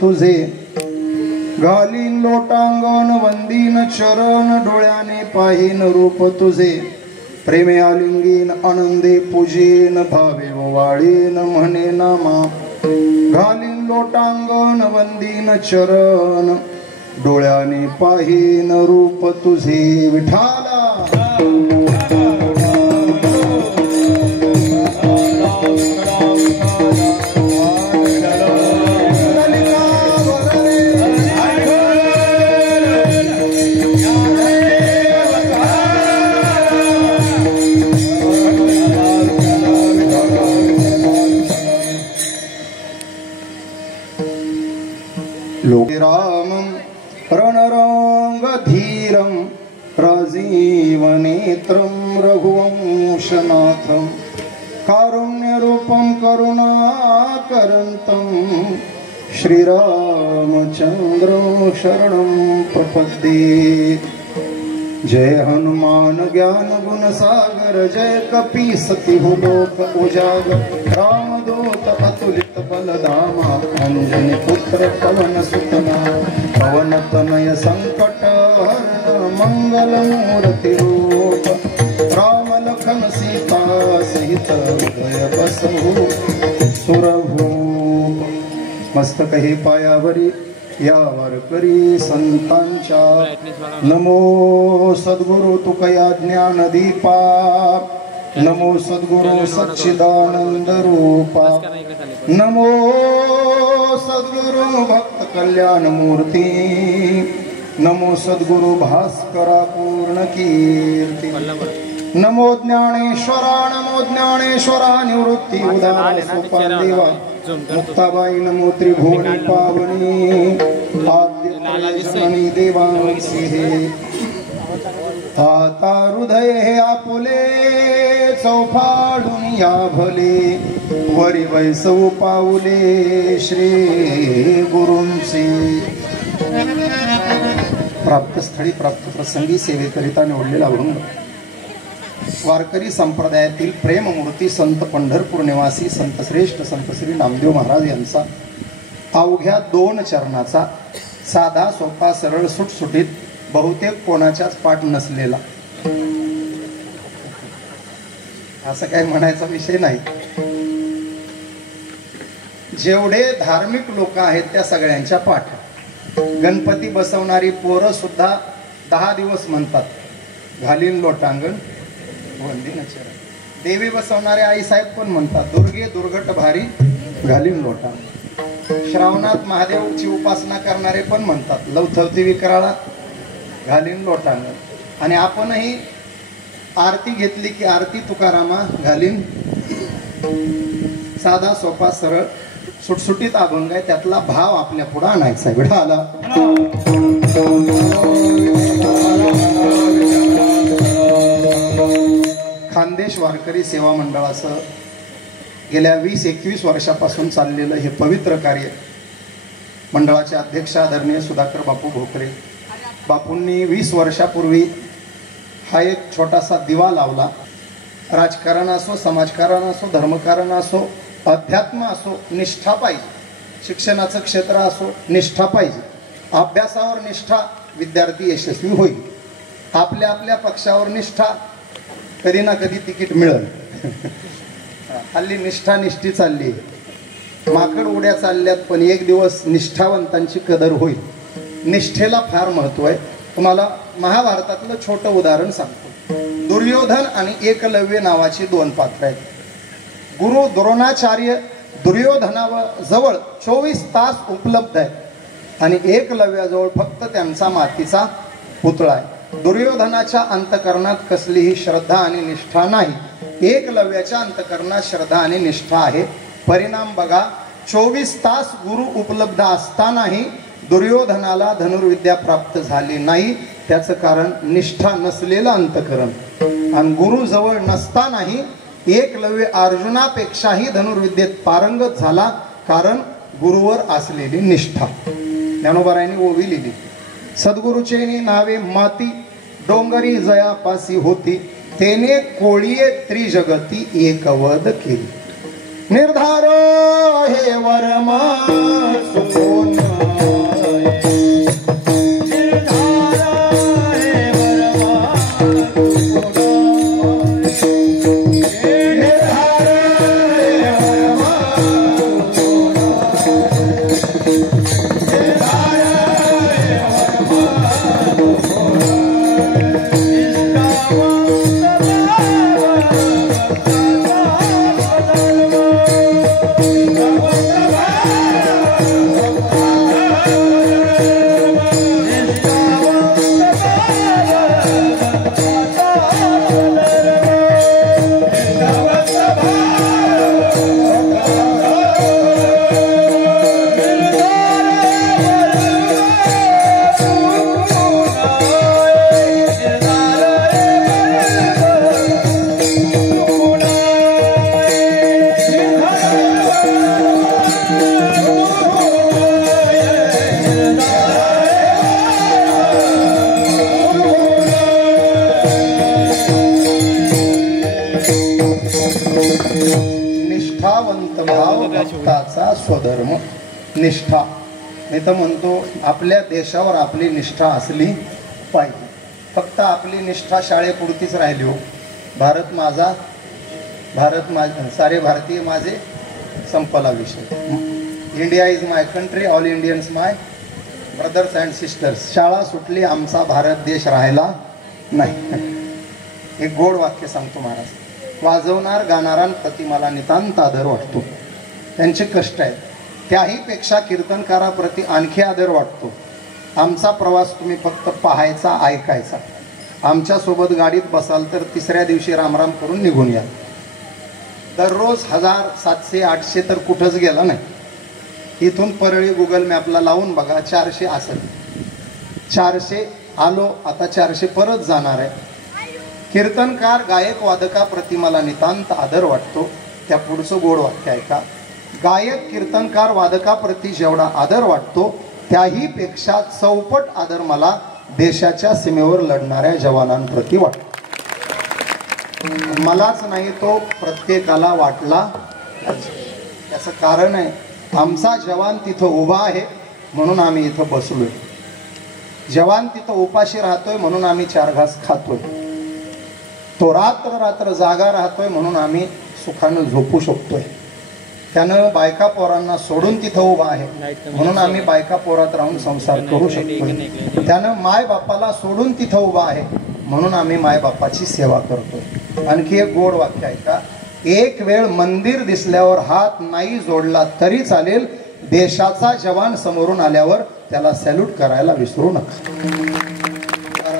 तुझे घालीन लोटांगण वंदीन चरण डोळ्याने पाहीन रूप तुझे प्रेमे आलिंगीन आनंदे पूजेन भावे वाळीन म्हणे नामा घालीन लोटांगण वंदीन चरण डोळ्याने पाहीन रूप तुझे विठाला रामं रणरंगधीरं राजीवनेत्रं रघुवंशनाथं कारुण्यरूपं करुणाकरन्तं श्रीरामचन्द्रं शरणं प्रपद्ये। जय हनुमान ज्ञान गुण सागर जय कपीसति लोक उजागर रामदूत अतुलित बलधामा अंजनी पुत्र पवन सुतना पवन तनय संकट हरण मंगल मूर्ति रूप राम लखन सीता सहित हृदय बसहु सुरभूप। मस्तक हे पायावरी यावर करी संतांच्या नमो सद्गुरु तुकया ज्ञान दीपा नमो सद्गुरु सच्चिदानंद रूपा नमो सद्गुरु भक्त कल्याण मूर्ती नमो सद्गुरु भास्करा पूर्ण कीर्ती नमो ज्ञानेश्वरा निवृत्ती उदार सोपान देवा मुक्ताबाई नमो त्रिभुवनी पावनी आद्य देवांसी हे आता हृदय हे आपुले चौफाडून या भले वरी वैसव पाऊले श्री गुरूंचे। प्राप्त स्थळी प्राप्त प्रसंगी सेवेकरिता निवडलेला अभंग वारकरी संप्रदायातील प्रेममूर्ती संत पंढरपूर निवासी संत श्रेष्ठ संत श्री नामदेव महाराज यांचा अवघ्या 2 चरणाचा साधा सोपा सरळ सुटसुटीत बहुतेक कोणाच्याच पाठ नसलेला असं काही म्हणायचा विषय नाही। जेवढे धार्मिक लोक आहेत त्या सगळ्यांच्या पाठ गणपती बसवणारी पोरं सुद्धा 10 दिवस म्हणतात घालीन लोटांगण वंदीन चरण देवी बसवणारे आई साहेब पण म्हणतात दुर्गे दुर्गट भारी घालीन लोटांगण श्रावणात महादेवची उपासना करणारे पण म्हणतात लवथवती विकराळा घालीन लोटांगण आणि आपणही आरती घेतली की आरती तुकारामा घालीन साधा सोपा सरळ सुटसुटीत अभंग आहे त्यातला भाव आपल्या पुढे आणायचा आहे विठाला खानदेश वारकरी सेवा मंडळाचं गेल्या 20-21 वर्षापासून चाललेलं हे पवित्र कार्य मंडळाचे अध्यक्ष आदरणीय सुधाकर बापू भोकरे बापूंनी 20 वर्षापूर्वी हा एक छोटासा दिवा लावला। राजकारण असो समाजकारण असो धर्मकारण असो अध्यात्म असो निष्ठा पाहिजे शिक्षणाचं क्षेत्र असो निष्ठा पाहिजे अभ्यासावर निष्ठा विद्यार्थी यशस्वी होईल आपल्या आपल्या पक्षावर निष्ठा कधी ना कधी तिकीट मिळेल। हल्ली निष्ठा निष्ठी चालली माकड उड्या चालल्यात पण एक दिवस निष्ठावंतांची कदर होईल निष्ठेला फार महत्व आहे। तुम्हाला महाभारतातलं छोटं उदाहरण सांगतो दुर्योधन आणि एकलव्य नावाची 2 पात्र आहेत। गुरु द्रोणाचार्य दुर्योधनाजवळ 24 तास उपलब्ध आहेत आणि एकलव्याजवळ फक्त त्यांचा मातीचा पुतळा आहे। दुर्योधनाच्या अंतकरणात कसलीही श्रद्धा आणि निष्ठा नाही एकलव्याच्या अंतकरणात श्रद्धा आणि निष्ठा आहे। परिणाम बघा 24 तास गुरु उपलब्ध असतानाही दुर्योधनाला धनुर्विद्या प्राप्त झाली नाही त्याचं कारण निष्ठा नसलेलं अंतकरण आणि गुरु जवळ नसतानाही एकलव्य अर्जुनापेक्षाही धनुर्विद्येत पारंगत झाला कारण गुरुवर असलेली निष्ठा। ज्ञानोबारायांनी ओवी लिहिली सद्गुरुचेनी नावे माती डोंगरी जयापासी होती तेने कोळीये त्रिजगती एकवद केली। निर्धार हे वर्म सुन निष्ठावंत भाव भक्ताचा स्वधर्म. निष्ठा मी तर म्हणतो आपल्या देशावर आपली निष्ठा असली पाहिजे. फक्त आपली निष्ठा शाळेपुरतीच राहिली हो. भारत माझा, सारे भारतीय माझे, संपला विषय. India is my country, all Indians my brothers and sisters. शाळा सुटली, आमचा भारत देश राहिला नाही. एक गोड वाक्य सांगतो महाराज. वाजवणार गाणाऱ्यांप्रती मला नितांत आदर वाटतो. त्यांचे कष्ट आहेत, त्याहीपेक्षा कीर्तनकाराप्रती आणखी आदर वाटतो. आमचा प्रवास तुम्ही फक्त पाहायचा, ऐकायचा. आमच्यासोबत गाडीत बसाल तर तिसऱ्या दिवशी रामराम करून निघून या. दररोज 1000, 700, 800 तर कुठंच गेला नाही. इथून परळी गुगल मॅपला लावून बघा, 400 असेल. 400 आलो, आता 400 परत जाणार आहे. कीर्तनकार गायक वादकाप्रती मला नितांत आदर वाटतो. त्या पुढचं गोड वाक्य ऐका. गायक कीर्तनकार वादकाप्रती जेवढा आदर वाटतो त्याहीपेक्षा चौपट आदर मला देशाच्या सीमेवर लढणाऱ्या जवानांप्रती वाटतो. मलाच नाही, तो प्रत्येकाला वाटला. त्याचं कारण आहे, आमचा जवान तिथं उभा आहे म्हणून आम्ही इथं बसलोय. जवान तिथं उपाशी राहतोय म्हणून आम्ही 4 घास खातोय. तो रात्र रात्र जागा राहतोय म्हणून आम्ही सुखानं झोपू शकतोय. त्यानं बायका पोरांना सोडून तिथं उभा आहे म्हणून आम्ही बायका पोरात राहून संसार करू शकतोय. त्यानं माय बापाला सोडून तिथं उभा आहे म्हणून आम्ही माय बापाची सेवा करतोय. आणखी एक गोड वाक्य ऐका. एक वेळ मंदिर दिसल्यावर हात नाही जोडला तरी चालेल, देशाचा जवान समोरून आल्यावर त्याला सॅल्यूट करायला विसरू नका.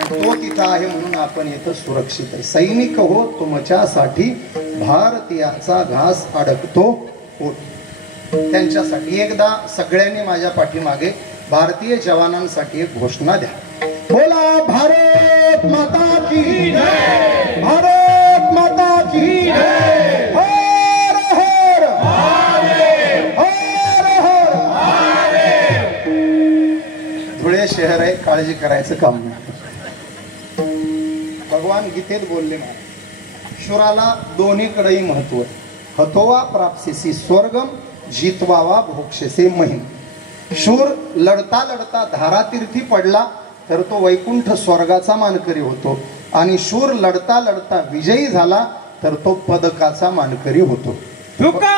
तो तिथं आहे म्हणून आपण इथं सुरक्षित आहे. सैनिक हो तुमच्यासाठी, भारतीयाचा घास अडकतो होत. त्यांच्यासाठी एकदा सगळ्यांनी माझ्या पाठीमागे भारतीय जवानांसाठी एक घोषणा द्या. बोला भारत माता की जय, भारत माता की जय. हर हर महादेव, हर हर महादेव. धुळे शहर आहे, काळजी करायचं काम नाही. भगवान गीतेत बोलले ना, शूराला दोन्हीकडेही महत्व. हतोवा प्राप्सेसी स्वर्गम, जितवावा भोक्षसे महिम. शूर लढता लढता धारातीर्थी पडला तर तो वैकुंठ स्वर्गाचा मानकरी होतो, आणि शूर लढता लढता विजयी झाला तर तो पदकाचा मानकरी होतो. तुका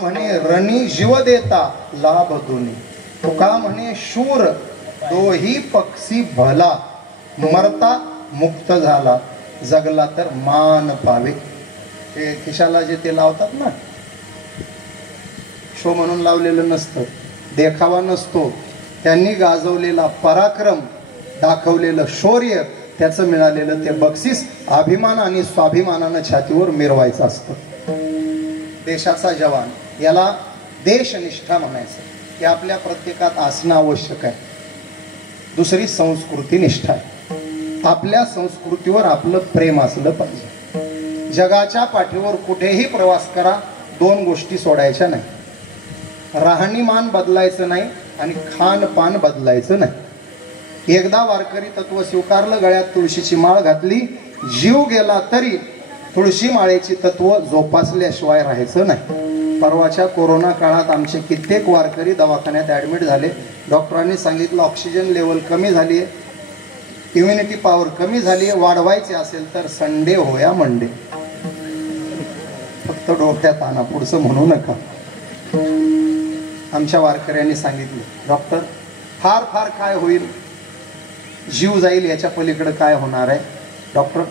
म्हणे रणी जीव देता लाभ दोन्ही. तुका म्हणे शूर दोही पक्षी भला, मरता मुक्त झाला, जगला तर मान पावे. ते खिशाला जे ते लावतात ना, शो म्हणून लावलेलं नसतं, देखावा नसतो, त्यांनी गाजवलेला पराक्रम, दाखवलेलं शौर्य, त्याचं मिळालेलं ते बक्षीस अभिमान आणि स्वाभिमानानं छातीवर मिरवायचं असतं. देशाचा जवान याला देशनिष्ठा म्हणायचं. हे आपल्या प्रत्येकात असणं आवश्यक आहे. दुसरी संस्कृती निष्ठा आहे. आपल्या संस्कृतीवर आपलं प्रेम असलं पाहिजे. जगाच्या पाठीवर कुठेही प्रवास करा, दोन गोष्टी सोडायच्या नाही. राहणीमान बदलायचं नाही आणि खानपान बदलायचं नाही. एकदा वारकरी तत्व स्वीकारलं, गळ्यात तुळशीची माळ घातली, जीव गेला तरी तुळशी माळेची तत्व जोपासल्याशिवाय राहायचं नाही. परवाच्या कोरोना काळात आमचे कित्येक वारकरी दवाखान्यात ॲडमिट झाले. डॉक्टरांनी सांगितलं ऑक्सिजन लेवल कमी झाली आहे, इम्युनिटी पॉवर कमी झाली आहे, वाढवायचे असेल तर संडे होया मंडे. फक्त डोक्यात आणा, पुढचं म्हणू नका. आमच्या वारकऱ्यांनी सांगितलं डॉक्टर फार फार काय होईल, जीव जाईल, याच्या पलीकडे काय होणार आहे. डॉक्टर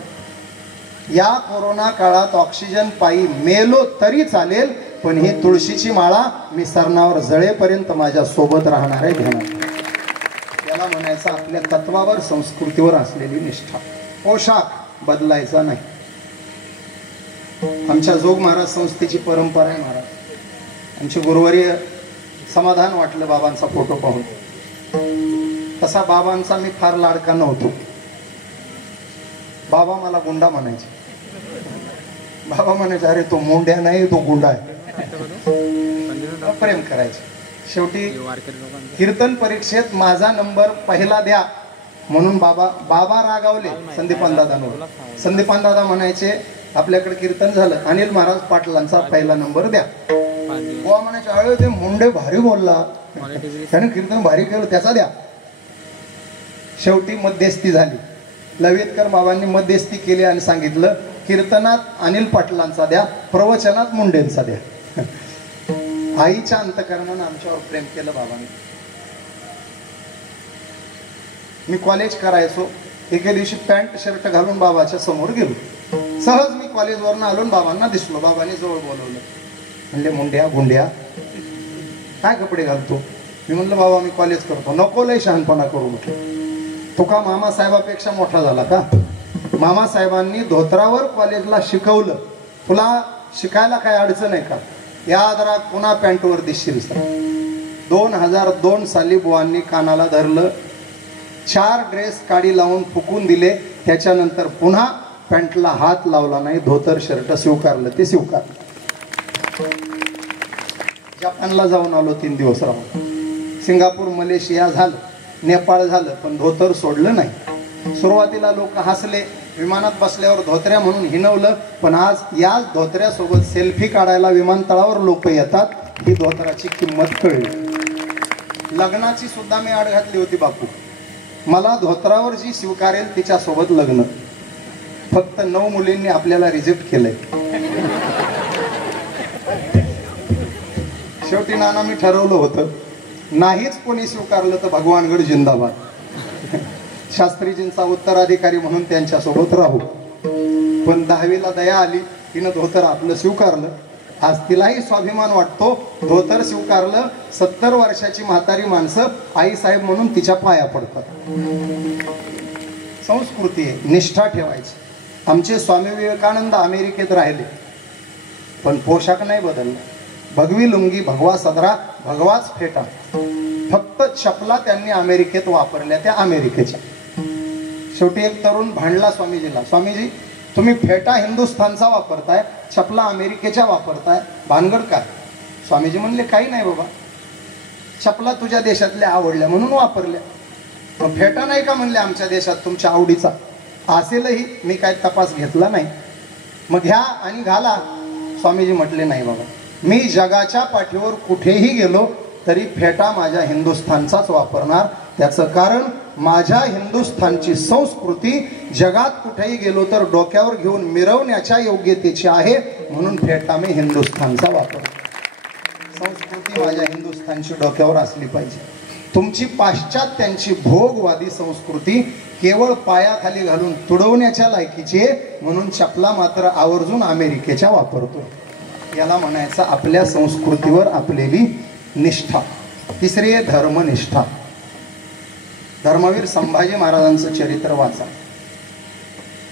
या कोरोना काळात ऑक्सिजन पायी मेलो तरी चालेल, पण ही तुळशीची माळा मी सरणावर जळेपर्यंत माझ्या सोबत राहणार आहे, घेणार. याला म्हणायचं आपल्या तत्वावर, संस्कृतीवर असलेली निष्ठा. पोशाख बदलायचा नाही. आमच्या जोग महाराज संस्थेची परंपरा आहे. महाराज आमचे गुरुवर्य, समाधान वाटलं बाबांचा फोटो पाहून. तसा बाबांचा मी फार लाडका नव्हतो. बाबा मला गुंडा म्हणायचे. बाबा म्हणायचे अरे तो मुंड्या नाही, तो गुंडा आहे. प्रेम करायचे. शेवटी कीर्तन परीक्षेत माझा नंबर पहिला द्या म्हणून बाबा रागावले संदीपानदादांवर. संदीपानदादा म्हणायचे आपल्याकडे कीर्तन झालं, अनिल महाराज पाटलांचा पहिला नंबर द्या. बाबा म्हणायचे अरे ते मुंडे भारी बोलला, त्याने कीर्तन भारी केलं, त्याचा द्या. शेवटी मध्यस्थी झाली. लवेतकर बाबांनी मध्यस्थी केली आणि सांगितलं कीर्तनात अनिल पाटलांचा द्या, प्रवचनात मुंडेंचा द्या. आईच्या अंतकरणानं आमच्यावर प्रेम केलं बाबांनी. मी कॉलेज करायचो. एके दिवशी पॅन्ट शर्ट घालून बाबाच्या समोर गेलो. सहज मी कॉलेजवरून आलो, बाबांना दिसलो. बाबांनी जवळ बोलवलं. म्हणले मुंड्या गुंड्या काय कपडे घालतो. मी म्हणलं बाबा मी कॉलेज करतो. नको लय शहाणपणा करू म्हटलं. तो का मामासाहेबापेक्षा मोठा झाला का. मामासाहेबांनी धोत्रावर कॉलेजला शिकवलं, तुला शिकायला काय अडचण आहे का. याद राख पुन्हा पॅन्टवर दिसशील. 2002 साली बुवांनी कानाला धरलं, 4 ड्रेस काडी लावून फुकून दिले. त्याच्यानंतर पुन्हा पॅन्टला हात लावला नाही. धोतर शर्ट स्वीकारलं ते स्वीकारलं. जपानला जाऊन आलो 3 दिवस राहून. सिंगापूर मलेशिया झालं, नेपाळ झालं, पण धोतर सोडलं नाही. सुरुवातीला लोक हसले, विमानात बसल्यावर धोत्र्या म्हणून हिनवलं, पण आज याच धोत्र्यासोबत सेल्फी काढायला विमानतळावर लोक येतात. ही धोतराची किंमत कळली. लग्नाची सुद्धा मी आड घातली होती बापू. मला धोत्रावर जी स्वीकारेल तिच्यासोबत लग्न. फक्त 9 मुलींनी आपल्याला रिजेक्ट केलंय. शेवटी नाना मी ठरवलं होतं नाहीच कोणी स्वीकारलं तर भगवानगड जिंदाबाद. शास्त्रीजींचा उत्तराधिकारी म्हणून त्यांच्यासोबत राहू. पण 10वीला दया आली, तिनं धोतर आपलं स्वीकारलं. आज तिलाही स्वाभिमान वाटतो. धोतर स्वीकारलं. 70 वर्षाची म्हातारी माणसं आईसाहेब म्हणून तिच्या पाया पडतात. संस्कृती आहे, निष्ठा ठेवायची. आमचे स्वामी विवेकानंद अमेरिकेत राहिले, पण पोशाख नाही बदलला. भगवी लुंगी, भगवा सदरा, भगवाच फेटा. फक्त चपला त्यांनी अमेरिकेत वापरल्या, त्या अमेरिकेच्या. शेवटी एक तरुण भांडला स्वामीजीला, स्वामीजी तुम्ही फेटा हिंदुस्थानचा वापरताय, चपला अमेरिकेच्या वापरताय, भानगड काय. स्वामीजी म्हणले काही नाही बाबा, चपला तुझ्या देशातल्या आवडल्या म्हणून वापरल्या. मग फेटा नाही का म्हणले आमच्या देशात तुमच्या आवडीचा. असेलही, मी काय तपास घेतला नाही. मग घ्या आणि घाला. स्वामीजी म्हटले नाही बाबा, मी जगाच्या पाठीवर कुठेही गेलो तरी फेटा माझ्या हिंदुस्थानचाच वापरणार. त्याचं कारण माझ्या हिंदुस्थानची संस्कृती जगात कुठेही गेलो तर डोक्यावर घेऊन मिरवण्याच्या योग्यतेची आहे, म्हणून फेटा मी हिंदुस्थानचा वापरतो. संस्कृती माझ्या हिंदुस्थानची डोक्यावर असली पाहिजे. तुमची पाश्चात्यांची भोगवादी संस्कृती केवळ पायाखाली घालून तुडवण्याच्या लायकीची आहे, म्हणून चपला मात्र आवर्जून अमेरिकेच्या वापरतो. याला म्हणायचं आपल्या संस्कृतीवर आपलेली निष्ठा. तिसरी आहे धर्मनिष्ठा. धर्मवीर संभाजी महाराजांचं चरित्र वाचा.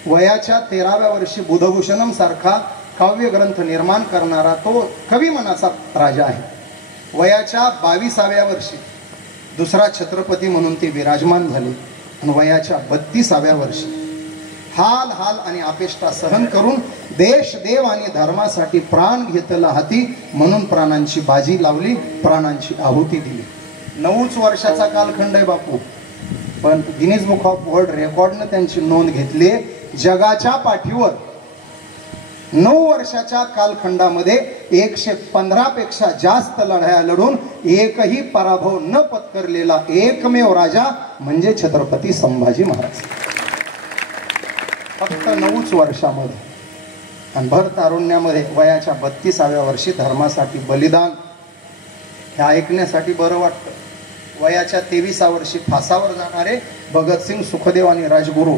वयाच्या 13व्या वर्षी बुधभूषणम सारखा काव्य ग्रंथ निर्माण करणारा तो कवी मनाचा राजा आहे. वयाच्या 22व्या वर्षी दुसरा छत्रपती म्हणून ते विराजमान झाले आणि वयाच्या 32व्या वर्षी हाल हाल आणि अपेष्टा सहन करून देश देव आणि धर्मासाठी प्राण घेतला हाती म्हणून प्राणांची बाजी लावली, प्राणांची आहुती दिली. 9 वर्षाचा कालखंड आहे बापू, पण गिनीज बुक ऑफ वर्ल्ड रेकॉर्डनं त्यांची नोंद घेतली. जगाच्या पाठीवर 9 वर्षाच्या कालखंडामध्ये 115 पेक्षा जास्त लढाया लढून एकही पराभव न पत्करलेला एकमेव राजा म्हणजे छत्रपती संभाजी महाराज. फक्त 9 वर्षामध्ये आणि भर तारुण्यामध्ये वयाच्या 32व्या वर्षी धर्मासाठी बलिदान. हे ऐकण्यासाठी बरं वाटतं. वयाच्या 23व्या वर्षी फासावर जाणारे भगतसिंग, सुखदेव आणि राजगुरू.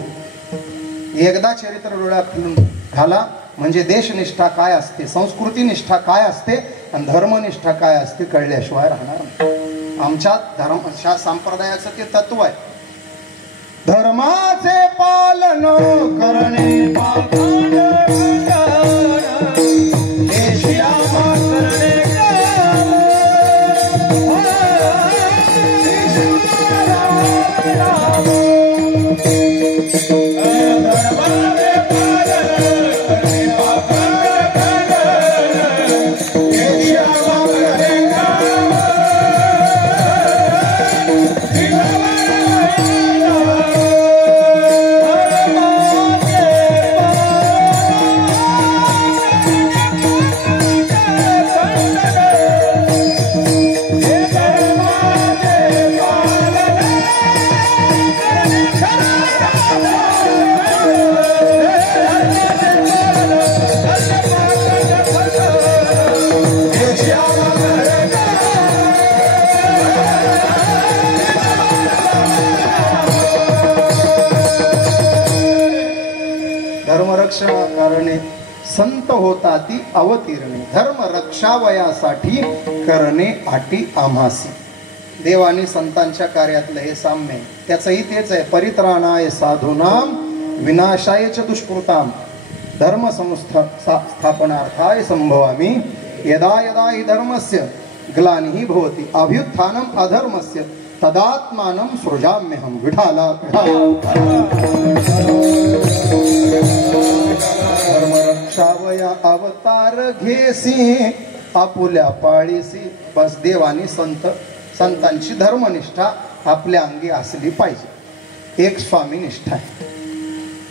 एकदा चरित्र डोळ्यात घाला म्हणजे देशनिष्ठा काय असते, संस्कृतीनिष्ठा काय असते आणि धर्मनिष्ठा काय असते कळल्याशिवाय राहणार नाही. आमच्या संप्रदायाचं ते तत्व आहे. धर्माचे पालन करणे कारणे संत होता ती अवतीर्णे. धर्म रक्षावयासाठी करणे आटी आम्हासी. देव आणि संतांच्या कार्यातलं हे साम्य आहे. त्याचंही तेच आहे. परित्राणाय साधूनाम विनाशाय च दुष्कृताम धर्म स्थापनार्थाय संभवामि. यदा यदा हि धर्मस्य ग्लानिः भवति अभ्युत्थानम् अधर्मस्य तदात्मानं सृजाम्यहं. विठाला धर्म रक्षावया अवतार घेसी आपुल्या पाळीसी. बस देवानी संतांची धर्मनिष्ठा आपल्या अंगी असली पाहिजे. एक स्वामी निष्ठा आहे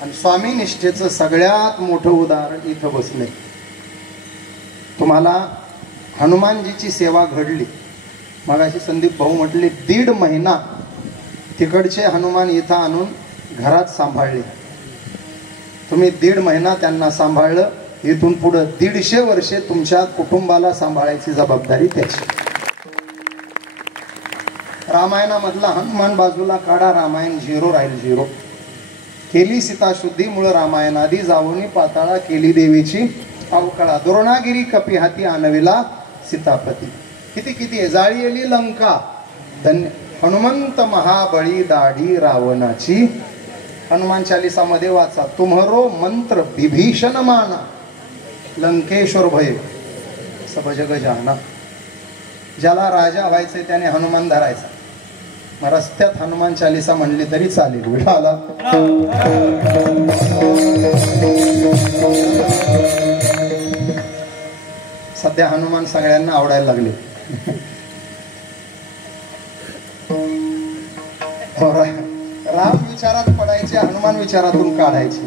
आणि स्वामी निष्ठेचं सगळ्यात मोठं उदाहरण इथं बसलंय. तुम्हाला हनुमानजीची सेवा घडली. मगाशी संदीप भाऊ म्हटले 1.5 महिना तिकडचे हनुमान इथं आणून घरात सांभाळले. तुम्ही 1.5 महिना त्यांना सांभाळलं. इथून पुढे 150 वर्षे तुमच्या कुटुंबाला सांभाळायची जबाबदारी त्याची. रामायणामधला हनुमान बाजूला काढा, रामायण 0 राहील 0. केली सीता शुद्धीमुळे रामायणादी जाऊनी पाताळा केली देवीची अवकळा. द्रोणागिरी कपी हाती आणविला सीतापती. किती आहे जाळी आली लंका. धन्य हनुमंत महाबळी दाढी रावणाची. हनुमान चालीसामध्ये वाचा. तुम्हरो मंत्र विभीषण माना लंकेश्वर भय सब जग जाना. ज्याला राजा व्हायचंय त्याने हनुमान धरायचा. रस्त्यात हनुमान चालीसा म्हणली तरी चालेल. विठाला सध्या हनुमान सगळ्यांना आवडायला लागले. राम विचारात पडायचे, हनुमान विचारातून काढायचे.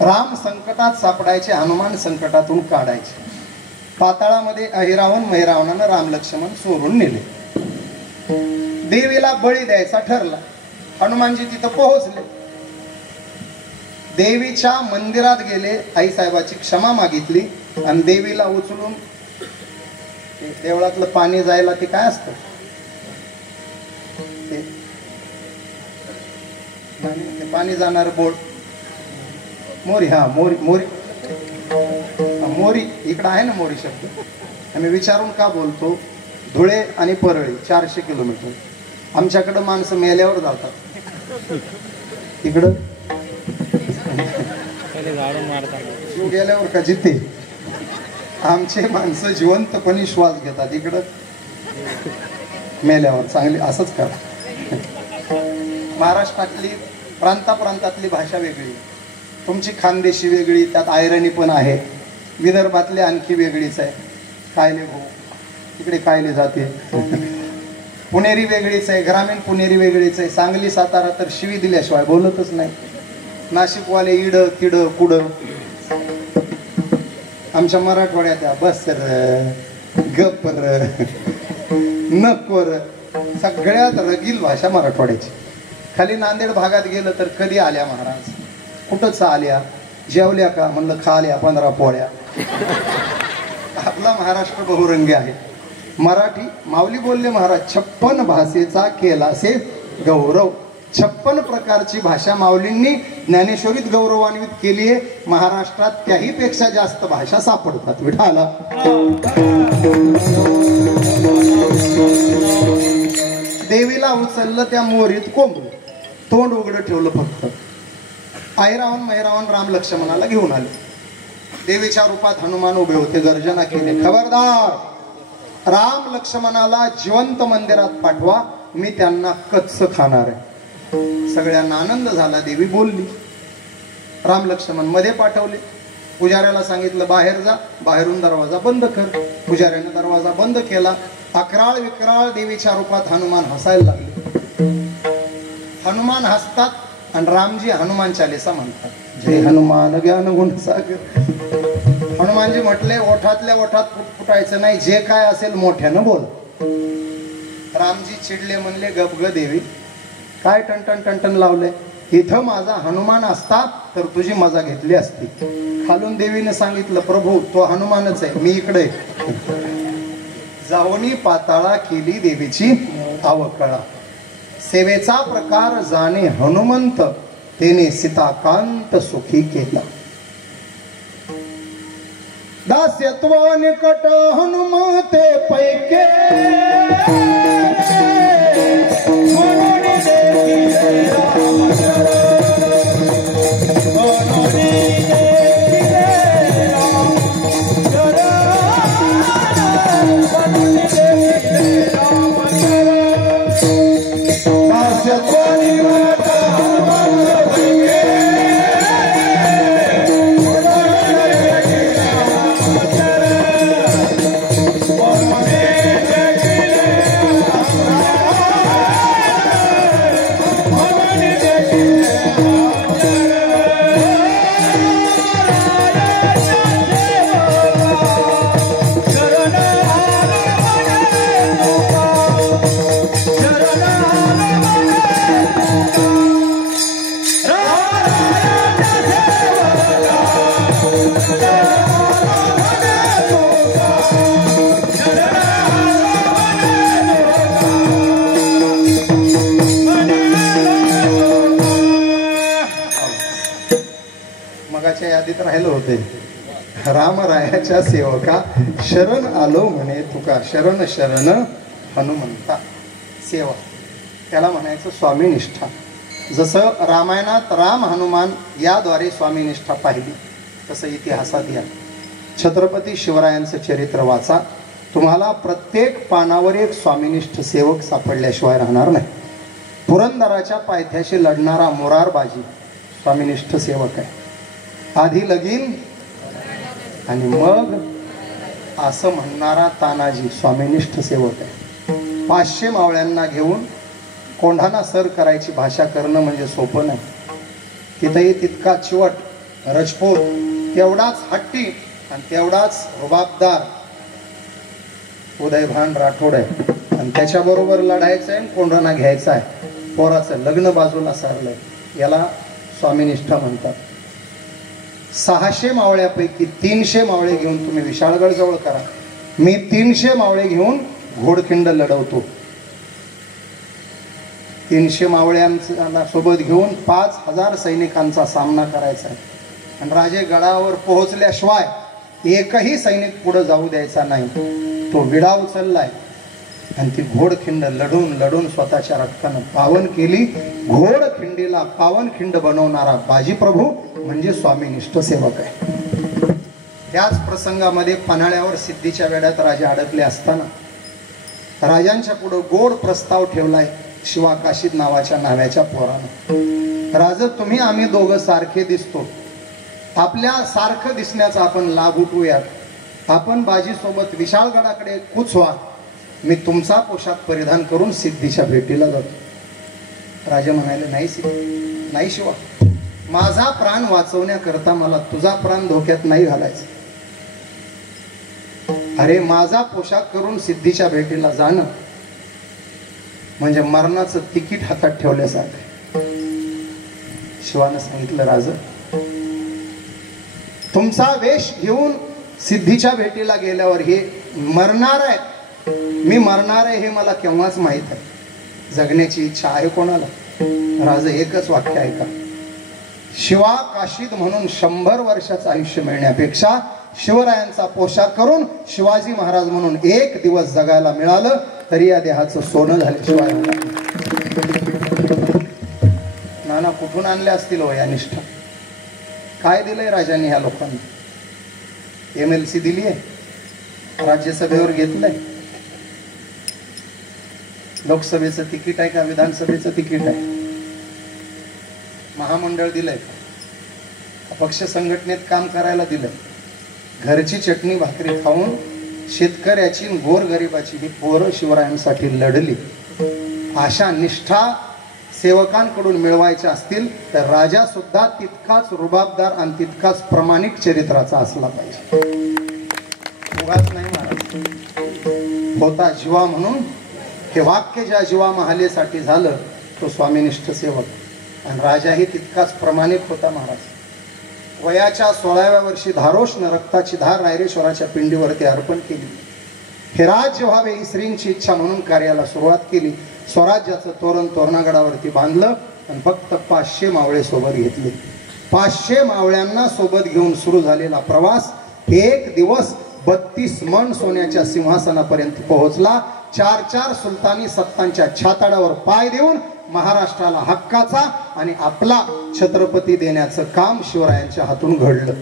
राम संकटात सापडायचे, हनुमान संकटातून काढायचे. पाताळामध्ये अहिरावण महिरावणानं राम लक्ष्मण सोडून नेले. देवीला बळी द्यायचा ठरला. हनुमानजी तिथं पोहोचले. देवीच्या मंदिरात गेले. आईसाहेबाची क्षमा मागितली आणि देवीला उचलून देवळातलं पाणी जायला ते काय असतं ते पाणी जाणार बोट मोरी. हा मोरी मोरी मोरी इकडं आहे ना मोरी शब्द. आम्ही विचारून का बोलतो. धुळे आणि परळी 400 किलोमीटर. आमच्याकडं माणसं मेल्यावर जातात. इकडं जीव गेल्यावर का जिथे आमचे माणसं जिवंतपणे श्वास घेतात, इकडं मेल्यावर. चांगली असंच करा. महाराष्ट्रातली प्रांतातली भाषा वेगळी, तुमची खानदेशी वेगळी, त्यात आयरणी पण आहे. विदर्भातली आणखी वेगळीच आहे. कायले भाऊ तिकडे कायले जाते. पुणेरी वेगळीच आहे, ग्रामीण पुणेरी वेगळीच आहे. सांगली सातारा तर शिवी दिल्याशिवाय बोलतच नाही. नाशिकवाले इड तिड कुड. आमच्या मराठवाड्यात बस गप नकर, सगळ्यात रगील भाषा मराठवाड्याची. खाली नांदेड भागात गेलं तर कधी आल्या महाराज, कुठंच आल्या, जेवल्या का म्हणलं खाल्या 15 पोळ्या. आपला महाराष्ट्र बहुरंगी आहे. मराठी माऊली बोलले महाराज, 56 भाषेचा केलासे गौरव. 56 प्रकारची भाषा माऊलींनी ज्ञानेश्वरीत गौरवान्वित केली आहे. महाराष्ट्रात त्याही पेक्षा जास्त भाषा सापडतात. विठाला देवीला उचललं त्या मोरीत कोंबलं, तोंड उघडं ठेवलं फक्त. ऐरावण मैरावण राम लक्ष्मणाला घेऊन आले. देवीच्या रूपात हनुमान उभे होते, गर्जना केली, खबरदार राम लक्ष्मणाला जिवंत मंदिरात पाठवा, मी त्यांना कच्च खाणार आहे. सगळ्यांना आनंद झाला. देवी बोलली. राम लक्ष्मण मध्ये पाठवले. पुजाऱ्याला सांगितलं बाहेर जा, बाहेरून दरवाजा बंद कर. पुजाऱ्याने दरवाजा बंद केला. अकराळ विकराळ देवीच्या रूपात हनुमान हसायला लागले. हनुमान हसतात आणि रामजी हनुमान चालीसा म्हणतात, जय हनुमान ज्ञान गुण सागर. हनुमानजी म्हटले ओठातल्या ओठात फुटायचं नाही, जे काय असेल मोठ्यानं बोल. रामजी चिडले, म्हणले गप ग देवी, काय टणटण टणटण लावलंय. इथं माझा हनुमान असता तर तुझी मजा घेतली असती. खालून देवीने सांगितलं, प्रभू तो हनुमानच आहे, मी इकडे. जावणी पाताळा केली देवीची अवकळा. सेवेचा प्रकार जाणे हनुमंत, तेने सीताकांत सुखी केला. दास्यत्व निकट हनुमते पैके, यादीत राहिलं होते. रामरायाच्या सेवका शरण आलो म्हणे तुका, शरण शरण हनुमंता. सेवा त्याला म्हणायचं स्वामीनिष्ठा. जसं रामायणात राम हनुमान याद्वारे स्वामीनिष्ठा पाहिली, तसं इतिहासात या छत्रपती शिवरायांचं चरित्र वाचा. तुम्हाला प्रत्येक पानावर एक स्वामीनिष्ठ सेवक सापडल्याशिवाय राहणार नाही. पुरंदराच्या पायथ्याशी लढणारा मोरारबाजी स्वामीनिष्ठ सेवक आहे. आधी लगीन आणि मग असं म्हणणारा तानाजी स्वामीनिष्ठ सेवक आहे. 500 मावळ्यांना घेऊन कोंढाणा सर करायची भाषा करणं म्हणजे सोपं नाही. तिथंही तितका चिवट, रजपूत, तेवढाच हट्टी आणि तेवढाच रुबाबदार उदयभान राठोड आहे. आणि त्याच्याबरोबर लढायचं आहे, कोंढाणा घ्यायचा आहे. पोराचं लग्न बाजूला सारलंय, याला स्वामीनिष्ठा म्हणतात. 600 मावळ्यापैकी 300 मावळे घेऊन तुम्ही विशाळगड जवळ करा, मी 300 मावळे घेऊन घोडखिंड लढवतो. 300 मावळ्यांना सोबत घेऊन 5000 सैनिकांचा सामना करायचा आहे. आणि राजे गडावर पोहोचल्याशिवाय एकही सैनिक पुढे जाऊ द्यायचा नाही. तो विडा उचललाय, आणि ती घोडखिंड लढून लढून स्वतःच्या रक्तानं पावन केली. घोडखिंडीला पावनखिंड बनवणारा बाजीप्रभू म्हणजे स्वामीनिष्ठ सेवक आहे. त्याच प्रसंगामध्ये पन्हाळ्यावर सिद्धीच्या वेड्यात राजा अडकले असताना राजांच्या पुढे गोड प्रस्ताव ठेवलाय शिवा काशीद नावाच्या नाव्याच्या पोरानं. राजा, तुम्ही आम्ही दोघं सारखे दिसतो, आपल्या सारखं दिसण्याचा आपण लाभ उठवूयात. आपण बाजीसोबत विशाळगडाकडे कूच व्हा, मी तुमचा पोशाख परिधान करून सिद्धीच्या भेटीला जातो. राजा म्हणाले, नाही शिवा, माझा प्राण वाचवण्याकरता मला तुझा प्राण धोक्यात नाही घालायचा. अरे, माझा पोशाख करून सिद्धीच्या भेटीला जाणं म्हणजे मरणाचं तिकीट हातात ठेवल्यासारखं. शिवानं सांगितलं, राजा, तुमचा वेश घेऊन सिद्धीच्या भेटीला गेल्यावर हे मरणार आहे, मी मरणार आहे हे मला केव्हाच माहित आहे. जगण्याची इच्छा आहे कोणाला? राजा, एकच वाक्य ऐका, शिवा काशीद म्हणून 100 वर्षाचं आयुष्य मिळण्यापेक्षा शिवरायांचा पोशाख करून शिवाजी महाराज म्हणून 1 दिवस जगायला मिळालं तरी या देहाचं सोनं झाल्याशिवाय. नाना कुठून आणले असतील हो या निष्ठा? काय दिलंय राजांनी ह्या लोकांना? MLC दिली आहे, राज्यसभेवर घेतलंय, लोकसभेचं तिकीट आहे का विधानसभेचं तिकीट आहे? महामंडळ दिलंय का? पक्ष संघटनेत काम करायला दिलंय? घरची चटणी भाकरी खाऊन शेतकऱ्याची गोरगरिबाची ही पोरं शिवरायांसाठी लढली. अशा निष्ठा सेवकांकडून मिळवायच्या असतील तर राजा सुद्धा तितकाच रुबाबदार आणि तितकाच प्रामाणिक चरित्राचा असला पाहिजे. उगाच नाही महाराज, होता जीवा म्हणून हे वाक्य ज्या जीवा महालेसाठी झालं तो स्वामीनिष्ठ सेवक. आणि राजाही तितकाच प्रामाणिक होता महाराज. वयाच्या 16व्या वर्षी धारोष्ण रक्ताची धार रायरेश्वराच्या पिंडीवरती अर्पण केली. हे राज्य व्हावे ही श्रींची इच्छा म्हणून कार्याला सुरुवात केली. स्वराज्याचं तोरण तोरणागडावरती बांधलं आणि फक्त 500 मावळे सोबत घेतले. 500 मावळ्यांना सोबत घेऊन सुरू झालेला प्रवास 1 दिवस 32 मन सोन्याच्या सिंहासनापर्यंत पोहोचला. 4 सुलतानी सत्तांच्या छाताडावर पाय देऊन महाराष्ट्राला हक्काचा आणि आपला छत्रपती देण्याचं काम शिवरायांच्या हातून घडलं.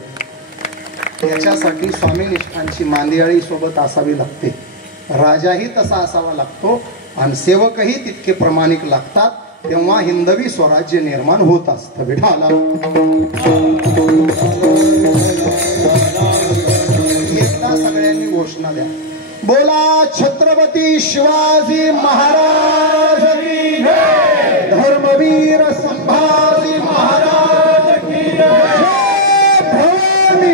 याच्यासाठी स्वामीनिष्ठांची मांदियाळी सोबत असावी लागते. राजाही तसा असावा लागतो आणि सेवकही तितके प्रामाणिक लागतात. तेव्हा हिंदवी स्वराज्य निर्माण होत असतं. विठाला एकदा सगळ्यांनी घोषणा द्या, बोला छत्रपती शिवाजी महाराज की जय, धर्मवीर संभाजी महाराज की जय, भवानी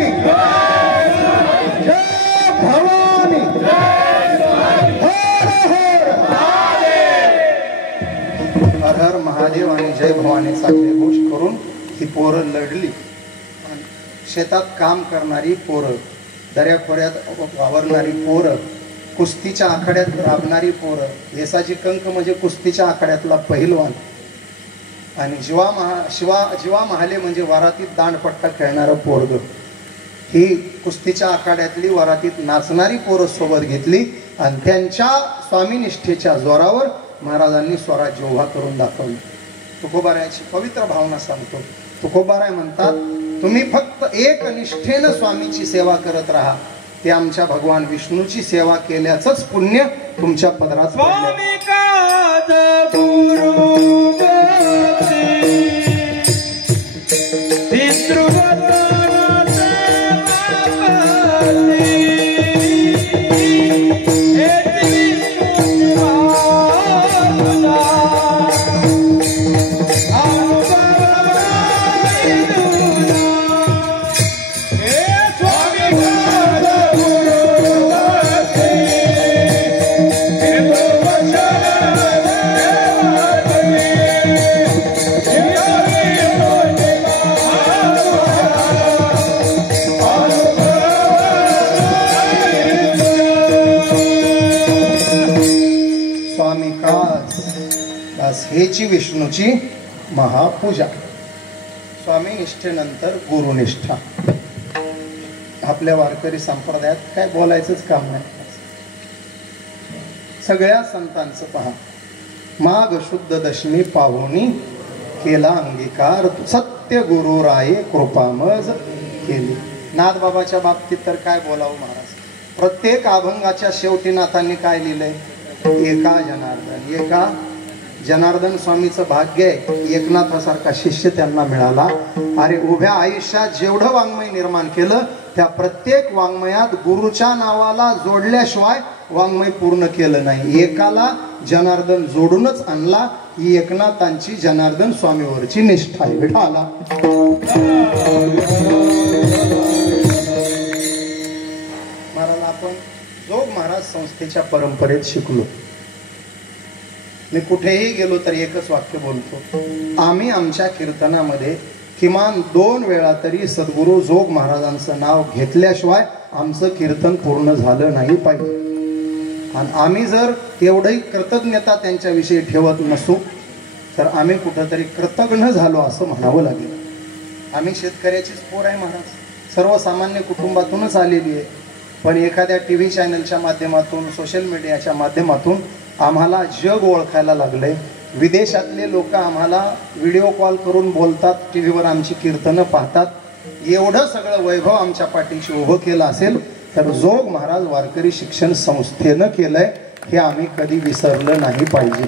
जय, भवानी हर हर महादेव आणि जय भवानीचा जयघोष करून ही पोरं लढली. शेतात काम करणारी पोरं, दर्याखोऱ्यात वावरणारी पोरं, कुस्तीच्या आखाड्यात राबणारी पोरं, येसाची कंक म्हणजे कुस्तीच्या आखाड्यातला पहिलवान, आणि जीवा महाले म्हणजे वरातीत दांडपट्टा खेळणारं पोरग. ही कुस्तीच्या आखाड्यातली वरातीत नाचणारी पोरं सोबत घेतली आणि त्यांच्या स्वामीनिष्ठेच्या जोरावर महाराजांनी स्वराज्य उभा करून दाखवलं. तुकोबारायाची पवित्र भावना सांगतो. तुकोबाराय म्हणतात, तुम्ही फक्त एक निष्ठेनं स्वामीची सेवा करत राहा, ते आमच्या भगवान विष्णूची सेवा केल्याचंच पुण्य तुमच्या पदरात पडलं. हेची विष्णूची महापूजा. स्वामी निष्ठेनंतर गुरुनिष्ठा. आपल्या वारकरी संप्रदायात काय बोलायचंच काम नाही. सगळ्या संतांचं पहा. माघ शुद्ध दशमी पाहुणी केला अंगीकार, सत्य गुरु राये कृपामज केली. नाथबाबाच्या बाबतीत तर काय बोलावं महाराज. प्रत्येक अभंगाच्या शेवटी नाथांनी काय लिहिलंय? एका जनार्दन. एका जनार्दन स्वामीचं भाग्य आहे, एकनाथासारखा शिष्य त्यांना मिळाला. अरे उभ्या आयुष्यात जेवढं वाङ्मय निर्माण केलं त्या प्रत्येक वाङ्मयात गुरुच्या नावाला जोडल्याशिवाय वाङ्मय पूर्ण केलं नाही. एकाला जनार्दन जोडूनच आणला. ही एकनाथांची जनार्दन स्वामीवरची निष्ठा आहे. विठाला महाराज आपण जोग महाराज संस्थेच्या परंपरेत शिकलो. मी कुठेही गेलो तर एकच वाक्य बोलतो. आम्ही आमच्या कीर्तनामध्ये किमान 2 वेळा तरी सद्गुरू जोग महाराजांचं नाव घेतल्याशिवाय आमचं कीर्तन पूर्ण झालं नाही पाहिजे. आणि आम्ही जर तेवढी कृतज्ञता त्यांच्याविषयी ठेवत नसू तर आम्ही कुठंतरी कृतज्ञ झालो असं म्हणावं लागेल. आम्ही शेतकऱ्याचीच पोर आहे महाराज, सर्वसामान्य कुटुंबातूनच आलेली आहे. पण एखाद्या TV चॅनलच्या माध्यमातून, सोशल मीडियाच्या माध्यमातून आम्हाला जग ओळखायला लागलंय. विदेशातले लोक आम्हाला व्हिडिओ कॉल करून बोलतात, टीव्हीवर आमची कीर्तनं पाहतात. एवढं सगळं वैभव आमच्या पाठीशी उभं केलं असेल तर जोग महाराज वारकरी शिक्षण संस्थेनं केलंय हे आम्ही कधी विसरलं नाही पाहिजे.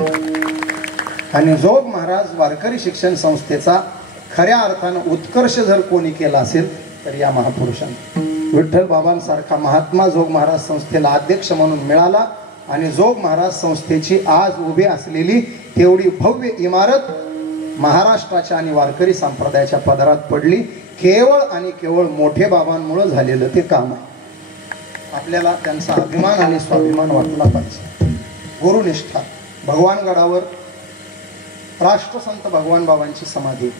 आणि जोग महाराज वारकरी शिक्षण संस्थेचा खऱ्या अर्थानं उत्कर्ष जर कोणी केला असेल तर या महापुरुषांनी. विठ्ठल बाबांसारखा महात्मा जोग महाराज संस्थेला अध्यक्ष म्हणून मिळाला. आणि जोग महाराज संस्थेची आज उभी असलेली तेवढी भव्य इमारत महाराष्ट्राच्या आणि वारकरी संप्रदायाच्या पदरात पडली केवळ आणि केवळ मोठे बाबांमुळे झालेलं ते काम आहे. आपल्याला त्यांचा अभिमान आणि स्वाभिमान वाटला पाहिजे. गुरुनिष्ठा. भगवानगडावर राष्ट्रसंत भगवान बाबांची समाधी.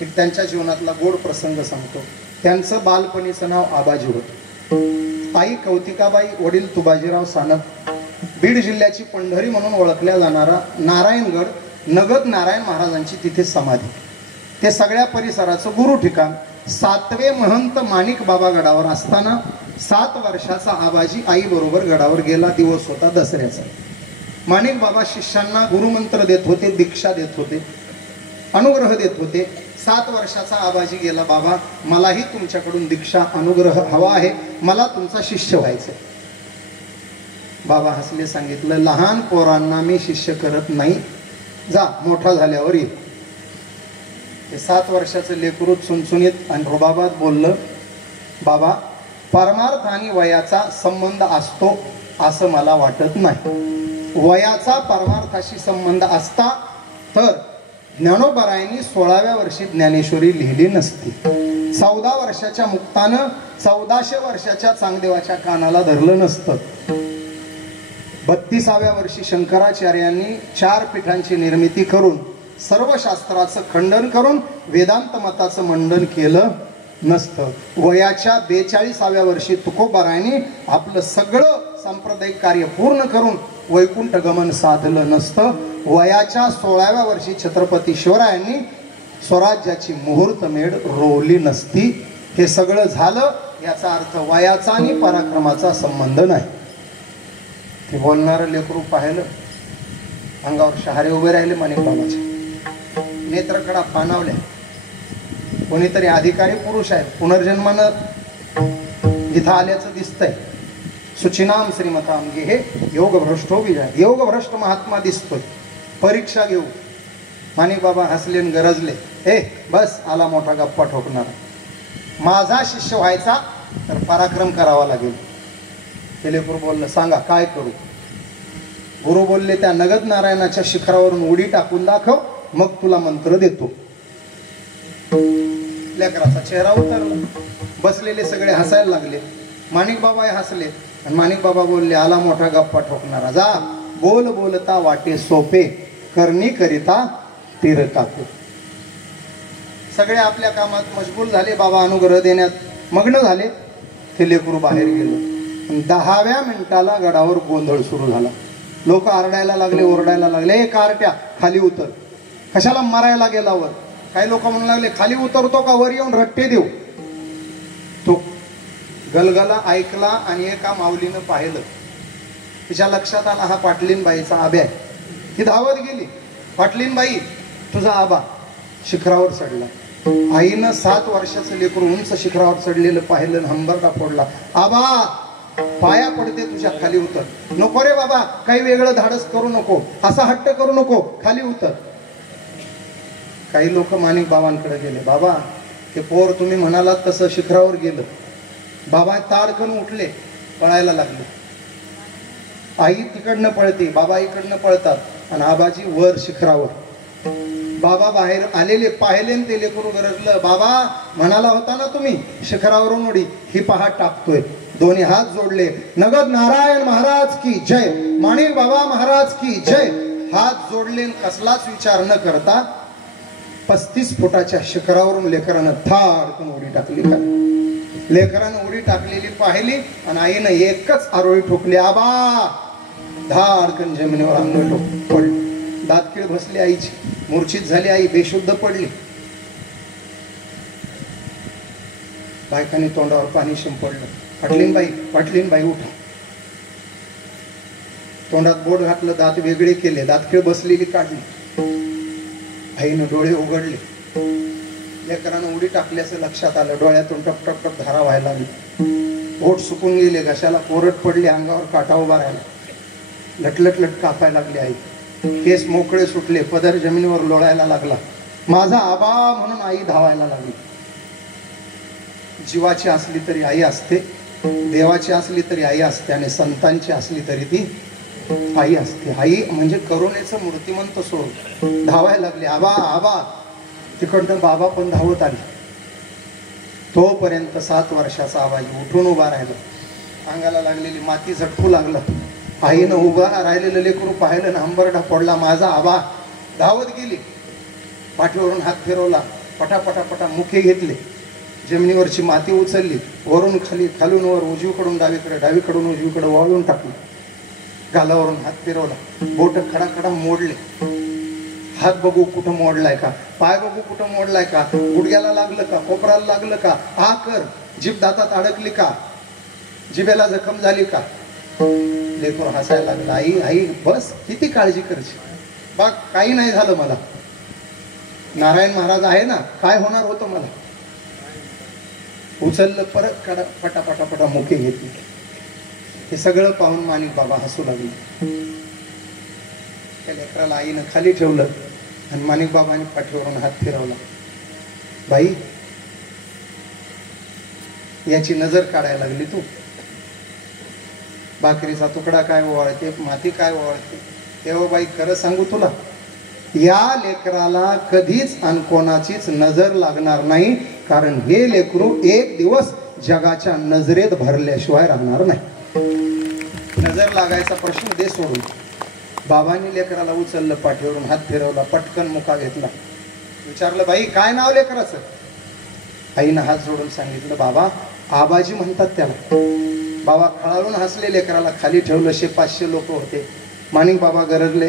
एक त्यांच्या जीवनातला गोड प्रसंग सांगतो. त्यांचं बालपणीचं नाव आबाजी होतं. आई कौतिकाबाई, वडील तुबाजीराव सानप. बीड जिल्ह्याची पंढरी म्हणून ओळखल्या जाणारा नारायणगड, नगद नारायण महाराजांची तिथे समाधी. ते सगळ्या परिसराचं गुरु ठिकाण. 7वे महंत माणिक बाबा गडावर असताना 7 वर्षाचा आबाजी आई बरोबर गडावर गेला. दिवस होता दसऱ्याचा. माणिक बाबा शिष्यांना गुरुमंत्र देत होते, दीक्षा देत होते, अनुग्रह देत होते. 7 वर्षाचा आबाजी गेला. बाबा मलाही तुमच्याकडून दीक्षा अनुग्रह हवा आहे, मला तुमचा शिष्य व्हायचं. बाबा हसले, सांगितलं लहान पोरांना मी शिष्य करत नाही, जा मोठा झाल्यावर ये. ते 7 वर्षाचं लेकरू चुनचुनीत आणि रुबाबात बोललं, बाबा परमार्थ आणि वयाचा संबंध असतो असं मला वाटत नाही. वयाचा परमार्थाशी संबंध असता तर ज्ञानोबरायांनी 16व्या वर्षी ज्ञानेश्वरी लिहिली नसती. 14 वर्षाच्या मुक्तानं 1400 वर्षाच्या चांगदेवाच्या कानाला धरलं नसतं. 32व्या वर्षी शंकराचार्यांनी 4 पीठांची निर्मिती करून सर्व शास्त्राचं खंडन करून वेदांत मताचं मंडन केलं नसतं. वयाच्या 42व्या वर्षी तुकोबारायांनी आपलं सगळं सांप्रदायिक कार्य पूर्ण करून वैकुंठ गमन साधलं नसतं. वयाच्या 16व्या वर्षी छत्रपती शिवरायांनी स्वराज्याची मुहूर्तमेढ रोवली नसती. हे सगळं झालं याचा अर्थ वयाचा आणि पराक्रमाचा संबंध नाही. ते बोलणारं लेकरू पाहिलं, अंगावर शहारे उभे राहिले. माणिक बाबाच्या नेत्रकडा पाणावल्या. कोणीतरी अधिकारी पुरुष आहे, पुनर्जन्मानं इथं आल्याचं दिसतंय. सुचिनाम श्रीमताम घे, हे योगभ्रष्टो विजय. योगभ्रष्ट महात्मा दिसतोय, परीक्षा घेऊ. माणिक बाबा हसले आणि गरजले, ए बस आला मोठा गप्पा ठोकणारा. माझा शिष्य व्हायचा तर पराक्रम करावा लागेल. ते लेकरू बोललं, सांगा काय करू. गुरु बोलले, त्या नगद नारायणाच्या शिखरावरून उडी टाकून दाखव, मग तुला मंत्र देतो. लेकराचा चेहरा उतरला. बसलेले सगळे हसायला लागले. माणिक बाबा हसले आणि माणिक बाबा बोलले, आला मोठा गप्पा ठोकणारा, जा बोल बोलता वाटे सोपे, करणी करिता तीर कापे. सगळे आपल्या कामात मशगूल झाले. बाबा अनुग्रह देण्यात मग्न झाले. ते लेकरू बाहेर गेलो. 10व्या मिनिटाला गडावर गोंधळ सुरू झाला. लोक आरडायला लागले, ओरडायला लागले, ए कारट्या खाली उतर, कशाला मारायला गेला वर. काही लोक म्हणू लागले, खाली उतरतो का वर येऊन रट्टे देऊ. तो गलगला ऐकला आणि एका माऊलीनं पाहिलं. तिच्या लक्षात आला हा पाटलीनबाईचा आबा आहे. ती धावत गेली. पाटलीनबाई, तुझा आबा शिखरावर चढला. आईनं 7 वर्षाचं लेकरू उंच शिखरावर चढलेलं पाहिलं, हंबरडा फोडला. आबा, पाया पडते तुझ्या, खाली उतर. नको रे बाबा, काही वेगळं धाडस करू नको, असा हट्ट करू नको, खाली उतर. काही लोक माणिक बाबांकडे गेले. बाबा, ते पोर तुम्ही म्हणालात तसं शिखरावर गेलं. बाबा ताडकन उठले, पळायला लागले. आई तिकडनं पळते, बाबा इकडनं पळतात आणि आबाजी वर शिखरावर. बाबा बाहेर आलेले पाहिले, ते लेकरू गरजलं. बाबा म्हणाला होता ना तुम्ही शिखरावरून उडी, ही पहा टाकतोय. दोन्ही हात जोडले. नगद नारायण महाराज की जय, माणिक बाबा महाराज की जय. हात जोडले, कसलाच विचार न करता 35 फुटाच्या शिखरावरून लेकरानं थाडकन उडी टाकली. लेकरानं उडी टाकलेली पाहिली आणि आईनं एकच आरोळी ठोकली. आबा, धाडकन जमिनीवर अंग पडली. दातकीळ बसली आईची, मूर्छित झाली आई, बेशुद्ध पडली. बायकांनी तोंडावर पाणी शिंपडलं. पाटलीनबाई, पाटलीनबाई उठा. तोंडात बोट घातलं, दात वेगळे केले, दातखिळ बसलेली काढली. आईनं डोळे उघडले. लेकरानं उडी टाकल्याचं लक्षात आलं. डोळ्यातून टप टप टप धारा व्हायला लागली. ओठ सुकून गेले, घशाला कोरड पडली, अंगावर काटा उभा राहिला. लटलट कापायला लागली आई. केस मोकळे सुटले, पदर जमिनीवर लोळायला लागला. माझा आबा म्हणून आई धावायला लागली. जीवाची असली तरी आई असते, देवाची असली तरी आई असते, आणि संतांची असली तरी ती आई असते. आई म्हणजे करुणेचं मूर्तिमंत सोड. धावायला लागली. आबा, आबा. तिकडनं बाबा पण धावत आले. तोपर्यंत 7 वर्षाचा आबाजी उठून उभा राहिला. अंगाला लागलेली माती झटकू लागलं. आईनं उभा राहिलेलं लेकरू पाहिलं ना, हंबरडा पडला. माझा आबा. धावत गेली, पाठीवरून हात फिरवला, पटापटापटा मुखे घेतले, जमिनीवरची माती उचलली, वरून खाली, खालून वर, उजवीकडून डावीकडे, डावीकडून उजवीकडे वाळून टाकली. गालावरून हात फिरवला, बोट खडाखडा मोडले. हात बघू कुठं मोडलाय का, पाय बघू कुठं मोडलाय का, गुडघ्याला लागलं का, कोपराला लागलं का, आ कर, जीभ दातात अडकली का, जिभेला जखम झाली का. लेकरू हसायला लागला. आई, आई बस, किती काळजी करायची, बघ काही नाही झालं मला. नारायण महाराज आहे ना, काय होणार होतं मला. उचललं, परत पटापटापटा मुके घेतली. हे सगळं पाहून माणिक बाबा हसू लागले. त्या लेकराला आईनं खाली ठेवलं आणि माणिक बाबांनी पाठीवरून हात फिरवला. बाई, याची नजर काढायला लागली तू. भाकरीचा तुकडा काय ओवाळते, माती काय ओवाळते. तेव्हा बाई, खरं सांगू तुला, या लेकराला कधीच आणि कोणाचीच नजर लागणार नाही, कारण हे लेकरू एक दिवस जगाच्या नजरेत भरल्याशिवाय राहणार नाही. नजर लागायचा प्रश्न दे सोडून. बाबांनी लेकराला उचललं, पाठीवरून हात फिरवला, पटकन मुका घेतला. विचारलं, बाई काय नाव लेकराचं. आईनं हात जोडून सांगितलं, बाबा आबाजी म्हणतात त्याला. बाबा खळाळून हसले, लेकराला खाली ठेवलं. 500 लोक होते. माणिक बाबा गरजले,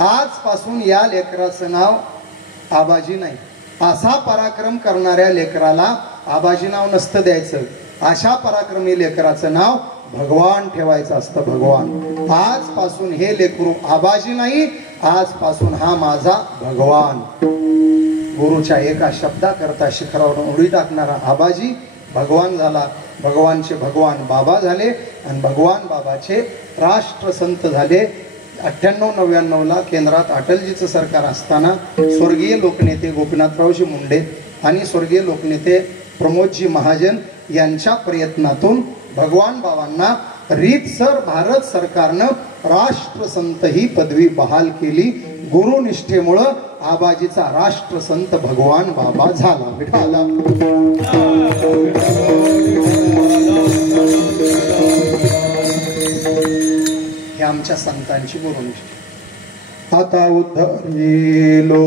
आजपासून या लेकराचं नाव आबाजी नाही, असा पराक्रम करणाऱ्या लेकराला आबाजी नाव नसतं द्यायचं, अशा पराक्रमी लेकराचं नाव भगवान ठेवायचं असतं. भगवान. आजपासून हे लेकरू आबाजी नाही, आजपासून हा माझा भगवान. गुरुच्या एका शब्दाकरता शिखरावरून उडी टाकणारा आबाजी भगवान झाला. भगवानचे भगवान बाबा झाले आणि भगवान बाबाचे राष्ट्रसंत झाले. 98-99ला केंद्रात अटलजीचं सरकार असताना स्वर्गीय लोकनेते गोपीनाथरावजी मुंडे आणि स्वर्गीय लोकनेते प्रमोदजी महाजन यांच्या प्रयत्नातून भगवान बाबांना रीतसर भारत सरकारनं राष्ट्रसंत ही पदवी बहाल केली. गुरुनिष्ठेमुळं आबाजीचा राष्ट्रसंत भगवान बाबा झाला. विठाला हे आमच्या संतांची गुरुनिष्ठा. आता उद्धरिलो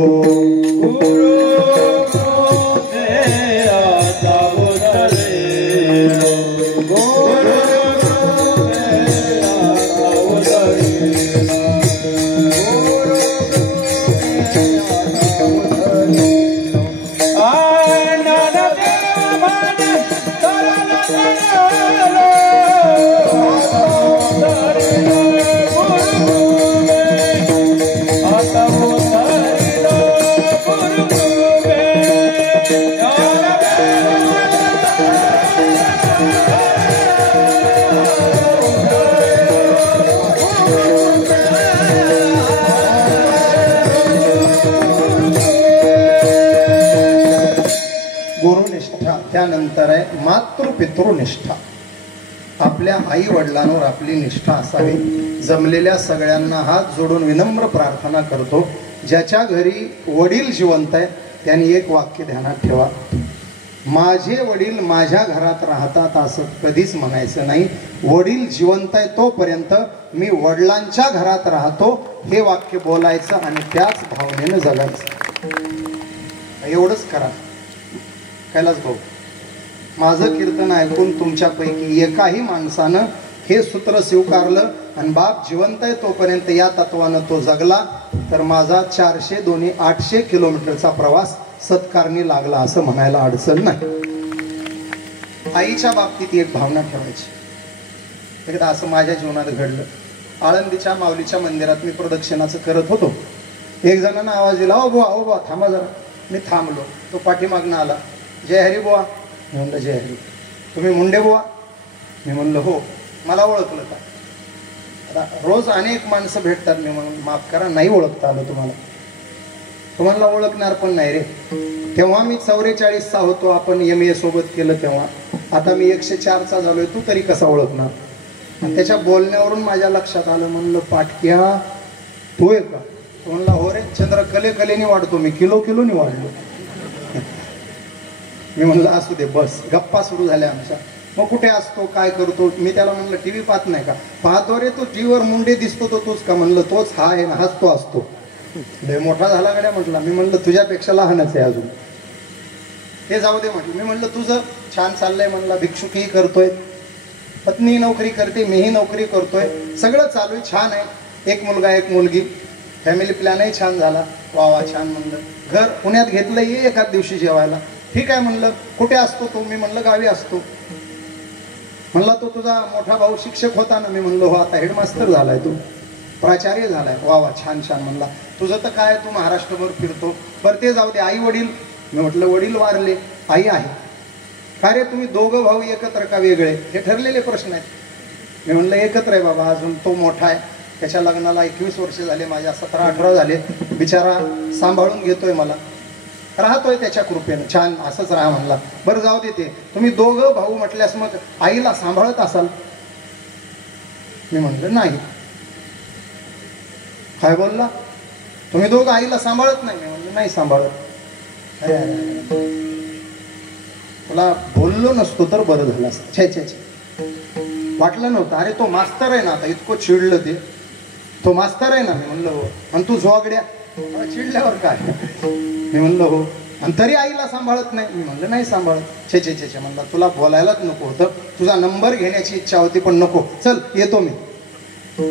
Oh त्याच्यानंतर आहे मातृपितृनिष्ठा. आपल्या आई वडिलांवर आपली निष्ठा असावी. जमलेल्या सगळ्यांना हात जोडून विनम्र प्रार्थना करतो, ज्याच्या घरी वडील जिवंत आहे त्यांनी एक वाक्य ध्यानात ठेवा, माझे वडील माझ्या घरात राहतात असं कधीच म्हणायचं नाही. वडील जिवंत आहे तोपर्यंत मी वडिलांच्या घरात राहतो हे वाक्य बोलायचं आणि त्याच भावनेनं जगायचं. एवढंच करा. कैलास भाऊ, माझं कीर्तन ऐकून तुमच्यापैकी एकाही माणसानं हे सूत्र स्वीकारलं आणि बाप जिवंत आहे तोपर्यंत या तत्वानं तो जगला तर माझा 400 दोन्ही 800 किलोमीटरचा प्रवास सत्कारणी लागला असं म्हणायला अडचण नाही. आईच्या बाबतीत एक भावना ठेवायची. एकदा असं माझ्या जीवनात घडलं. आळंदीच्या माऊलीच्या मंदिरात मी प्रदक्षिणाचं करत होतो. एक जणांना आवाज दिला, ओ बुवा थांबा जरा. मी थांबलो. तो पाठीमागनं आला, जय हरी बुवा. मी म्हणलं जय हरी. तुम्ही मुंडे बुवा? मी म्हणलं हो. मला ओळखलं का? आता रोज अनेक माणसं भेटतात. मी म्हणून माफ करा, नाही ओळखता आलं तुम्हाला. तुम्हाला ओळखणार पण नाही रे. तेव्हा मी 44चा होतो, आपण MA सोबत केलं तेव्हा. आता मी 104चा झालोय, तू तरी कसा ओळखणार? आणि त्याच्या बोलण्यावरून माझ्या लक्षात आलं. म्हणलं पाटक्या तू आहे का? म्हणला हो रे. चंद्र कलेने वाढतो मी, किलोनी वाढलो. मी म्हणलं असू दे बस. गप्पा सुरू झाल्या आमच्या. मग कुठे असतो, काय करतो? मी त्याला म्हणलं टीव्ही पाहत नाही का? पाहतो रे. तो टीव्हीवर मुंडे दिसतो तो तोच का? म्हणलं तोच हा आहे ना, हाच तो असतो. लय मोठा झाला गड्या म्हटला. मी म्हणलं तुझ्यापेक्षा लहानच आहे अजून. हे जाऊ दे म्हटलं. मी म्हणलं तुझं छान चाललंय. म्हणला भिक्षुकही करतोय, पत्नी नोकरी करते, मीही नोकरी करतोय, सगळं चालू आहे, छान आहे. एक मुलगा एक मुलगी, फॅमिली प्लॅनही छान झाला. वा छान. म्हणलं घर पुण्यात घेतलं, ये एखाद दिवशी जेवायला. ठीक आहे म्हणलं. कुठे असतो तो? मी म्हणलं गावी असतो. म्हणला तो तुझा मोठा भाऊ शिक्षक होता ना? मी म्हणलो हो. आता हेडमास्टर झालाय, तू प्राचार्य झालाय. वा छान. म्हणला तुझं तर काय, तू महाराष्ट्रभर फिरतो. बरं ते जाऊ दे. आई वडील? मी म्हटलं वडील वारले, आई आहे. का रे तुम्ही दोघं भाऊ एकत्र का वेगळे? हे ठरलेले प्रश्न आहेत. मी म्हणलं एकत्र आहे बाबा. अजून तो मोठा आहे, त्याच्या लग्नाला 21 वर्ष झाले, माझ्या 17-18 झाले. बिचारा सांभाळून घेतोय मला, राहतोय त्याच्या कृपेनं. छान, असंच राहा म्हणला. बरं जाऊ दे. ते तुम्ही दोघं भाऊ म्हटल्यास मग आईला सांभाळत असाल? मी म्हणलं नाही. काय बोलला? तुम्ही दोघं आईला सांभाळत नाही? मी म्हणलं नाही सांभाळत. अरे तुला बोललो नसतो तर बरं झालं असतं. छे वाटलं नव्हतं. अरे तो मास्तर आहे ना. आता इतकं चिडलं ते. तो मास्तर आहे ना? मी म्हणलं हो. आणि तू जोगड्या चिडल्यावर काय? मी म्हणलं हो. आणि तरी आईला सांभाळत नाही? मी म्हणलं नाही सांभाळत. छे म्हणला तुला बोलायलाच नको होतं. तुझा नंबर घेण्याची इच्छा होती पण नको. चल येतो मी.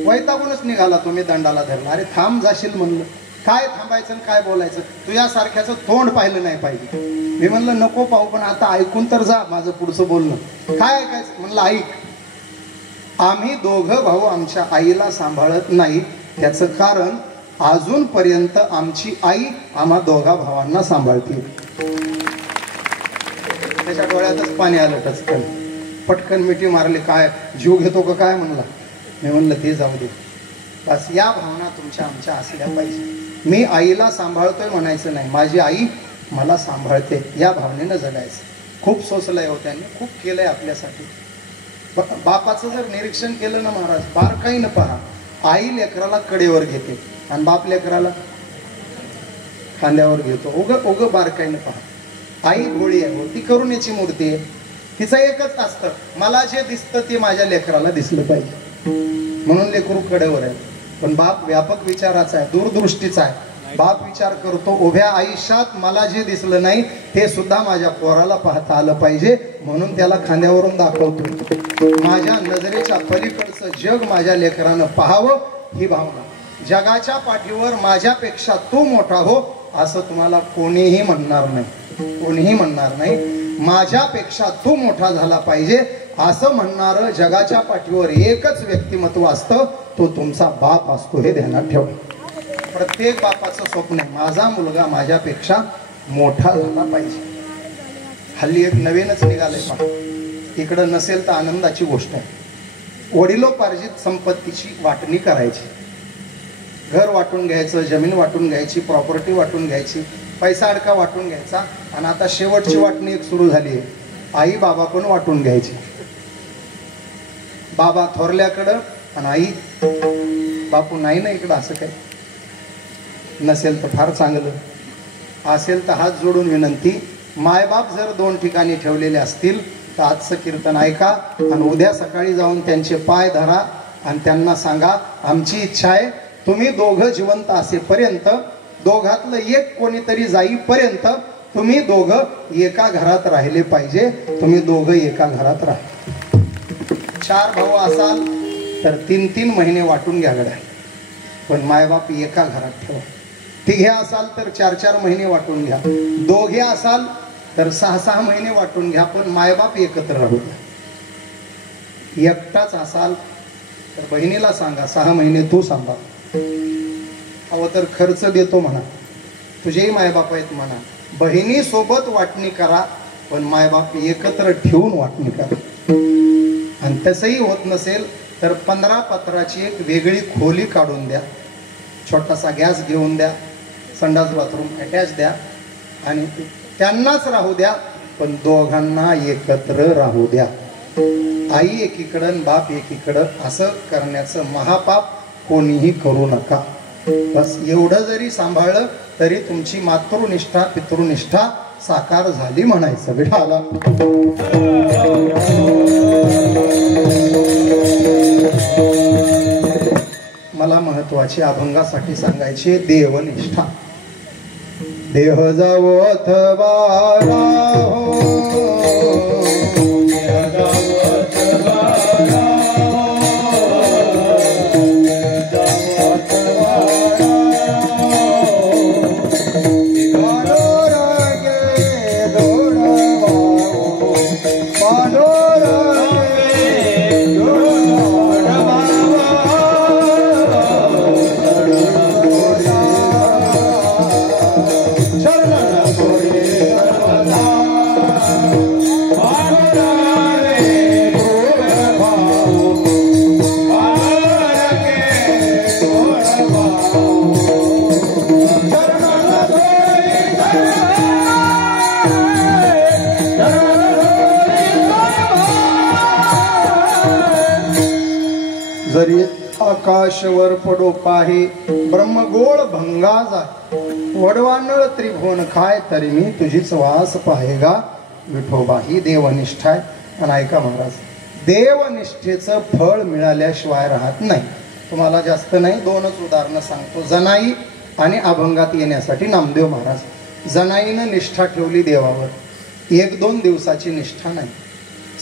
वैतागूनच निघाला तो. मी दंडाला धरला. अरे थांब जाशील म्हणलं. काय थांबायचं काय बोलायचं? तुझ्यासारख्याचं तोंड पाहिलं नाही पाहिजे. मी म्हणलं नको पाहू, पण आता ऐकून तर जा माझं पुढचं बोलणं. काय ऐकायचं? म्हणलं ऐक. आम्ही दोघं भाऊ आमच्या आईला सांभाळत नाही. त्याचं कारण अजूनपर्यंत आमची आई आम्हा दोघा भावांना सांभाळते. त्याच्या डोळ्यातच पाणी आलं टचकन. पटकन मिठी मारली. काय जीव घेतो का काय म्हणला? मी म्हणलं ते जाऊ दे. बस या भावना तुमच्या आमच्या असल्या पाहिजे. मी आईला सांभाळतोय म्हणायचं नाही, माझी आई मला सांभाळते या भावनेनं जगायचं. खूप सोसलंय हो त्यांनी, खूप केलंय आपल्यासाठी. बापाचं जर निरीक्षण केलं ना महाराज, बारकाईनं पहा. आई लेकराला कडेवर घेते आणि बाप लेकराला खांद्यावर घेतो. ओग बारकाईनं पहा. आई भोळी आहे हो, ती करुणेची मूर्ती आहे. तिचं एकच असतं, मला जे दिसतं ते माझ्या लेकराला दिसलं पाहिजे म्हणून लेकरू कडेवर आहे. पण बाप व्यापक विचाराचा आहे, दूरदृष्टीचा आहे. बाप विचार करतो उभ्या आयुष्यात मला जे दिसलं नाही ते सुद्धा माझ्या पोराला पाहता आलं पाहिजे म्हणून त्याला खांद्यावरून दाखवतो. माझ्या नजरेच्या पलीकडचं जग माझ्या लेकरानं पाहावं ही भावना. जगाच्या पाठीवर माझ्यापेक्षा तू मोठा हो असं तुम्हाला कोणीही म्हणणार नाही, कोणीही म्हणणार नाही. माझ्यापेक्षा तू मोठा झाला पाहिजे असं म्हणणारं जगाच्या पाठीवर एकच व्यक्तिमत्व असतं, तो तुमचा बाप असतो. हे ध्यानात ठेवा. प्रत्येक बापाचं स्वप्न आहे माझा मुलगा माझ्यापेक्षा मोठा झाला पाहिजे. हल्ली एक नवीनच निघालंय पहा. इकडं नसेल तर आनंदाची गोष्ट आहे. वडिलोपार्जित संपत्तीची वाटणी करायची. घर वाटून घ्यायचं, जमीन वाटून घ्यायची, प्रॉपर्टी वाटून घ्यायची, पैसा अडका वाटून घ्यायचा. आणि आता शेवटची वाटणी एक सुरू झाली आहे. आई बाबा पण वाटून घ्यायचे. बाबा थोरल्याकडं आणि आई बापू नाही ना इकडं. असं काय नसेल तर फार चांगलं, असेल तर हात जोडून विनंती, मायबाप जर 2 ठिकाणी ठेवलेले असतील तर आजचं कीर्तन ऐका आणि उद्या सकाळी जाऊन त्यांचे पाय धरा आणि त्यांना सांगा आमची इच्छा आहे तुम्ही दोघं जिवंत असेपर्यंत, दोघातलं एक कोणीतरी जाईपर्यंत तुम्ही दोघं एका घरात राहिले पाहिजे. तुम्ही दोघं एका घरात राहा. 4 भाऊ असाल तर 3-3 महिने वाटून घ्या गड्या, पण मायबाप एका घरात ठेवा. तिघे असाल तर 4-4 महिने वाटून घ्या. दोघे असाल तर 6-6 महिने वाटून घ्या, पण मायबाप एकत्र राहू द्या. एकटाच असाल तर बहिणीला सांगा 6 महिने तू सांभाळ, हवं तर खर्च देतो म्हणा, तुझेही मायबाप आहेत म्हणा. बहिणी सोबत वाटणी करा, पण मायबाप एकत्र ठेवून वाटणी करा. आणि तसंही होत नसेल तर 15 पत्राची एक वेगळी खोली काढून द्या, छोटासा गॅस घेऊन द्या, संडास बाथरूम अटॅच द्या आणि त्यांनाच राहू द्या, पण दोघांना एकत्र राहू द्या. आई एकीकडं बाप एकीकडं असं करण्याचं महापाप कोणीही करू नका. बस एवढं जरी सांभाळलं तरी तुमची मातृनिष्ठा पितृनिष्ठा साकार झाली म्हणायचं. विठाला मला महत्वाची अभंगासाठी सांगायची देवनिष्ठा. देह जावो अथवा जरी आकाशवर पडो पाहे ब्रह्मगोळ भंगा जाय, वडवानळ त्रिभुवन खाय तरी मी तुझीच वास पाहेगा. विठोबा ही देवनिष्ठा आहे. आणि ऐका महाराज, देवनिष्ठेचं फळ मिळाल्याशिवाय राहत नाही. तुम्हाला जास्त नाही 2च उदाहरणं सांगतो. जनाई आणि अभंगात येण्यासाठी नामदेव महाराज. जनाईनं निष्ठा ठेवली देवावर, 1-2 दिवसाची निष्ठा नाही.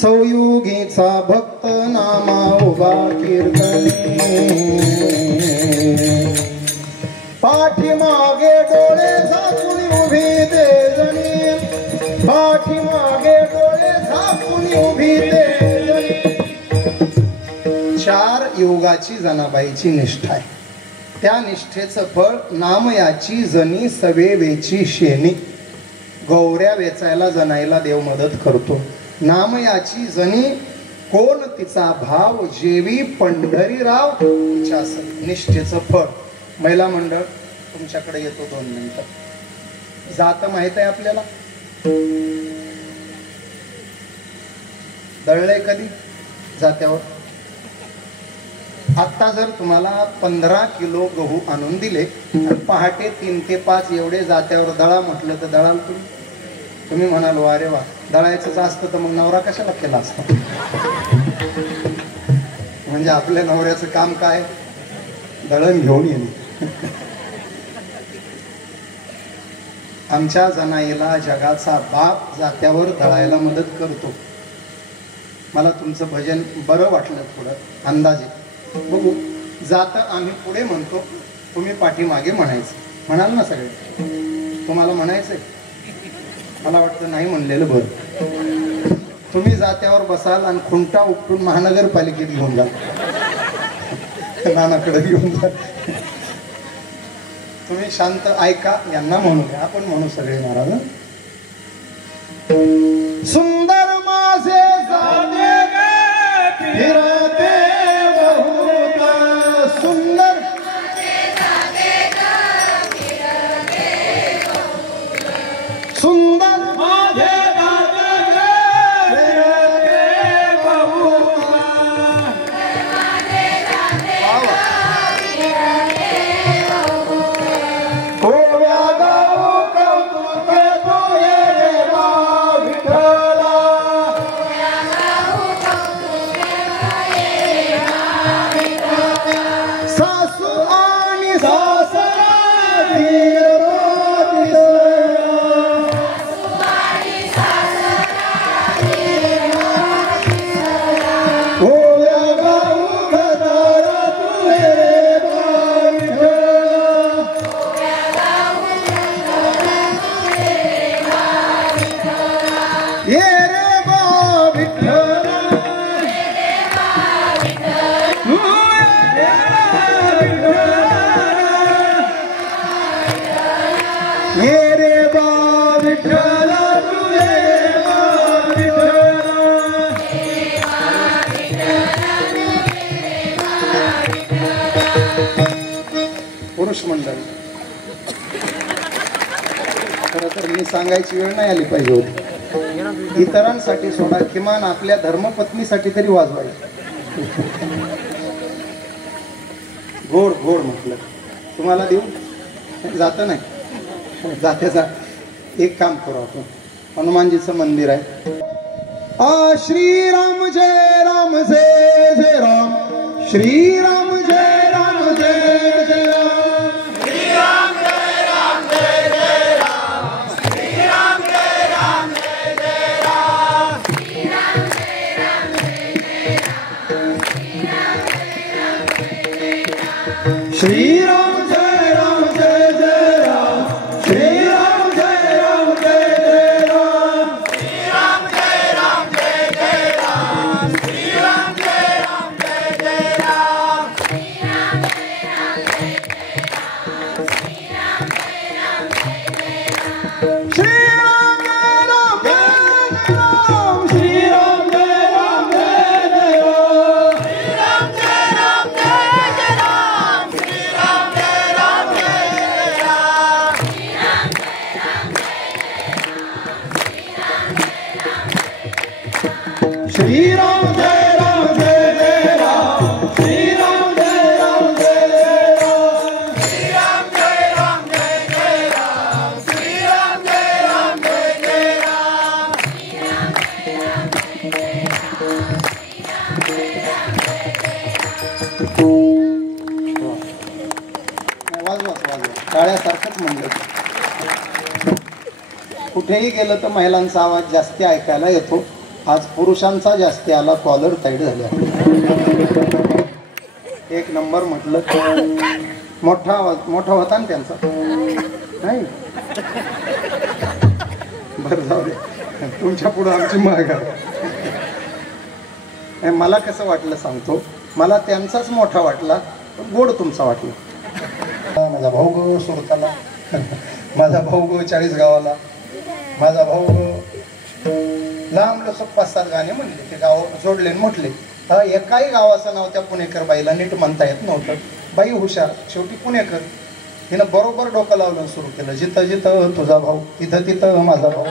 सौयुगीचा भक्त नामा उभा कीर्तनी, पाठीमागे डोळे झाकून उभी ते जणी, पाठीमागे डोळे झाकून उभी ते जणी. 4 युगाची जनाबाईची निष्ठा आहे. त्या निष्ठेचं फळ नामयाची जनी सवेवेची शेणी. गौऱ्या वेचायला जनाईला देव मदत करतो. नामयाची जनी कोण तिचा भाव, जेवी पंढरीराव तिच्या निष्ठेचं फळ. महिला मंडळ तुमच्याकडे येतो 2 मिनिटं. जात माहित आहे आपल्याला, दळलंय कधी जात्यावर? आता जर तुम्हाला 15 किलो गहू आणून दिले आणि पहाटे 3 ते 5 एवढे जात्यावर दळा म्हटलं तर दळाल तुम्ही? तुम्ही म्हणाल अरे वा, दळायचंच असतं तर मग नवरा कशाला केला असता? म्हणजे आपल्या नवऱ्याचं काम काय? दळण घेऊन येणे. आमच्या जनाईला जगाचा बाप जात्यावर दळायला मदत करतो. मला तुमचं भजन बरं वाटलं थोडं अंदाजे. बघू, जात आम्ही पुढे म्हणतो, तुम्ही पाठीमागे म्हणायचं. म्हणाल ना सगळे? तुम्हाला म्हणायचंय? मला वाटतं नाही म्हणलेलं बरं. तुम्ही जात्यावर बसाल आणि खुंटा उपटून महानगरपालिकेत घेऊन जा, नानाकडे घेऊन जा. तुम्ही शांत ऐका, यांना म्हणू द्या, आपण म्हणू सगळे महाराज. सुंदर माझे जाते फिरते बहुत सुंदर, सुंदर माझे सासरा धीरवा दिसला होया गाऊ गदारा तुझे रे ये रे बा विठ्ठल ये रे बा विठ्ठल तुझे बा पुरुष मंडळी खरं तर मी सांगायची वेळ नाही आली पाहिजे होती. इतरांसाठी सोडा, किमान आपल्या धर्मपत्नीसाठी तरी वाजवायचं. गोड गोड म्हटलं तुम्हाला देऊ जात नाही जाते जा. एक काम करू आपण, हनुमानजीचं मंदिर आहे. श्रीराम जय राम जय जय राम श्रीराम जय राम जय जय राम श्रीराम जय राम जय जय राम श्रीराम जय राम जय जय राम श्रीराम जय राम जय जय राम श्रीराम जय राम जय जय राम श्रीराम जय राम जय जय राम श्रीराम जय राम जय जय राम श्रीराम जय राम जय जय राम श्रीराम जय राम जय जय राम श्रीराम जय राम जय जय राम श्रीराम जय राम जय जय राम श्रीराम जय राम जय जय राम श्रीराम जय राम जय जय राम श्रीराम श्रीराम जय राम जय जय राम श्रीराम जय राम जय जय राम श्रीराम जय राम जय जय राम श्रीराम जय राम जय जय राम वाजवा टाळ्यासारखंच म्हणलं. कुठेही गेलं तर महिलांचा आवाज जास्ती ऐकायला येतो. आज पुरुषांचा जास्ती आला. कॉलर टाईट झाल्या. एक नंबर म्हटलं. मोठा होता ना त्यांचा नाही. बरं जाऊ दे, तुमच्या पुढं आमची माघार. मला कसं वाटलं सांगतो. मला त्यांचाच मोठा वाटला, पण गोड तुमचा वाटला. माझा भाऊ गो सुरताला, माझा भाऊ गो 40 गावाला, माझा भाऊ लांब लचक 5-7 गाणे म्हणले. ते गाव जोडले म्हटले. एकाही गावाचं नाव त्या पुणेकर बाईला नीट म्हणता येत नव्हतं. बाई हुशार, शेवटी पुणेकर. हिनं बरोबर डोकं लावलं सुरू केलं. जिथं जिथं तुझा भाऊ तिथं तिथं माझा भाऊ.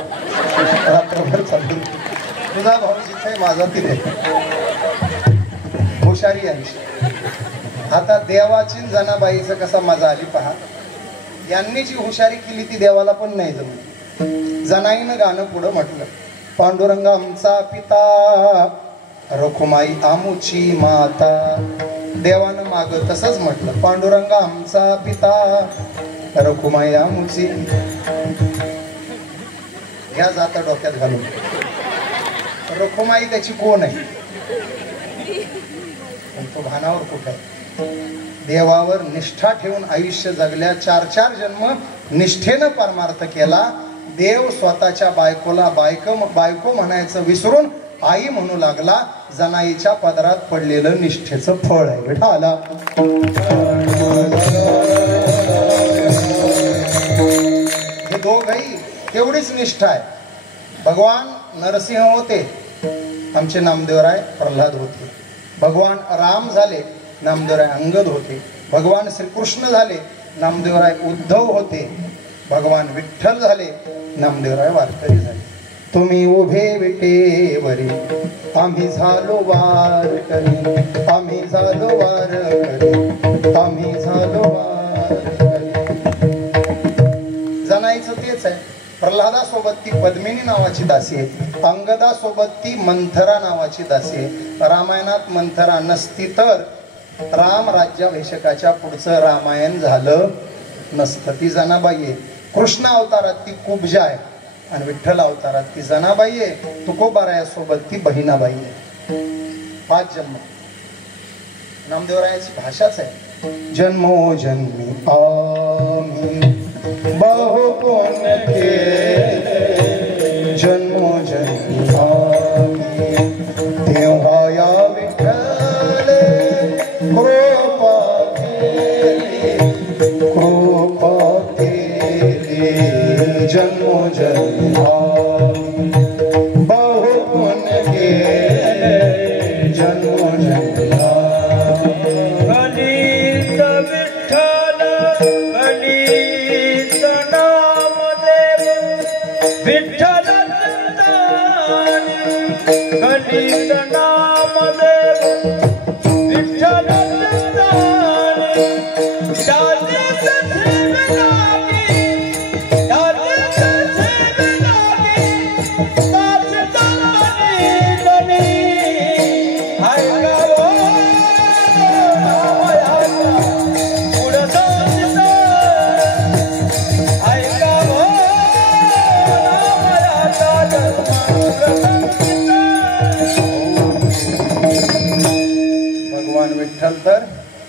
रात्रभर चालू. तुझा भाऊ जिथे माझा तिथे. हुशारी यांची. आता देवाची जनाबाईचं कसा मजा आली पहा. यांनी जी हुशारी केली ती देवाला पण नाही जमली. जनाईनं गाणं पुढं म्हटलं. पांडुरंग आमचा पिता रखुमाई आमुची माता. देवानं माग तसंच म्हटलं. पांडुरंग आमचा पिता रखुमाई आमुची. घ्या जाता डोक्यात घालून. रखुमाई त्याची कोण आहे, पण तो भानावर कुठं आहे. देवावर निष्ठा ठेवून आयुष्य जगल्या. 4-4 जन्म निष्ठेनं परमार्थ केला. देव स्वतःच्या बायकोला बायको म्हणायचं विसरून आई म्हणू लागला. जनाईच्या पदरात पडलेलं निष्ठेचं फळ आहे. विठाला हे दोघही तेवढीच निष्ठा आहे. भगवान नरसिंह होते, आमचे नामदेवराय प्रल्हाद होते. भगवान राम झाले, नामदेवराय अंगद होते. भगवान श्रीकृष्ण झाले, नामदेवराय उद्धव होते. भगवान विठ्ठल झाले, नामदेवराय वारकरी झाले. तुम्ही उभे विटेवरी आम्ही झालो वारकरी. आम्ही झालो वारकरी. आम्ही झालो वारकरी. जनाईचं तेच आहे. प्रल्हादासोबत ती पद्मिनी नावाची दासी आहे. अंगदासोबत ती मंथरा नावाची दासी आहे. रामायणात मंथरा नसती तर राम राज्याभिषेकाच्या पुढचं रामायण झालं नसतं. ती जनाबाई आहे. कृष्ण अवतारात ती कुब्जा आहे आणि विठ्ठल अवतारात ती जनाबाई आहे. तुकोबारायासोबत ती बहिणाबाई आहे. 5 जन्म. नामदेवरायाची भाषाच आहे. जन्मो जन्मी आम्ही बहु पुण्य केले, जन्मो जन्मी आम्ही तेव्हा या विठ्ठले कृपा केली, कृपा केली. जन्मो जन्मी आम्ही बहु पुण्य केले, जन्मो जन्मी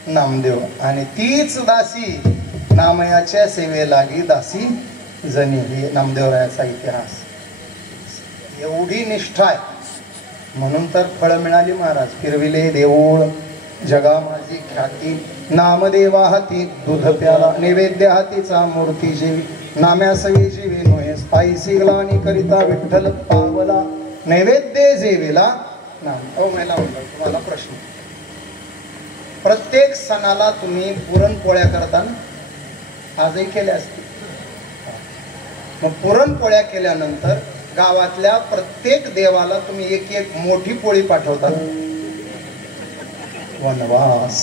नामदेव आणि तीच दासी नामयाच्या सेवेलागी दासी जनी. ही नामदेवरायाचा इतिहास. एवढी निष्ठा आहे म्हणून तर फळ मिळाली. महाराज फिरविले देऊळ जगा माझी ख्याती, नामदेवा हाती दूध प्याला, नैवेद्य हातीचा मूर्ती जेवी, नाम्यासवी जीवे नोहे स्थायी सिगलानी करिता विठ्ठल पावला, नैवेद्य जेवेला नाम. मला म्हणलं तुम्हाला प्रश्न, प्रत्येक सणाला तुम्ही पुरणपोळ्या करता ना? आजही केल्या असतील. मग पुरणपोळ्या केल्यानंतर गावातल्या प्रत्येक देवाला तुम्ही एक एक मोठी पोळी पाठवता. वनवास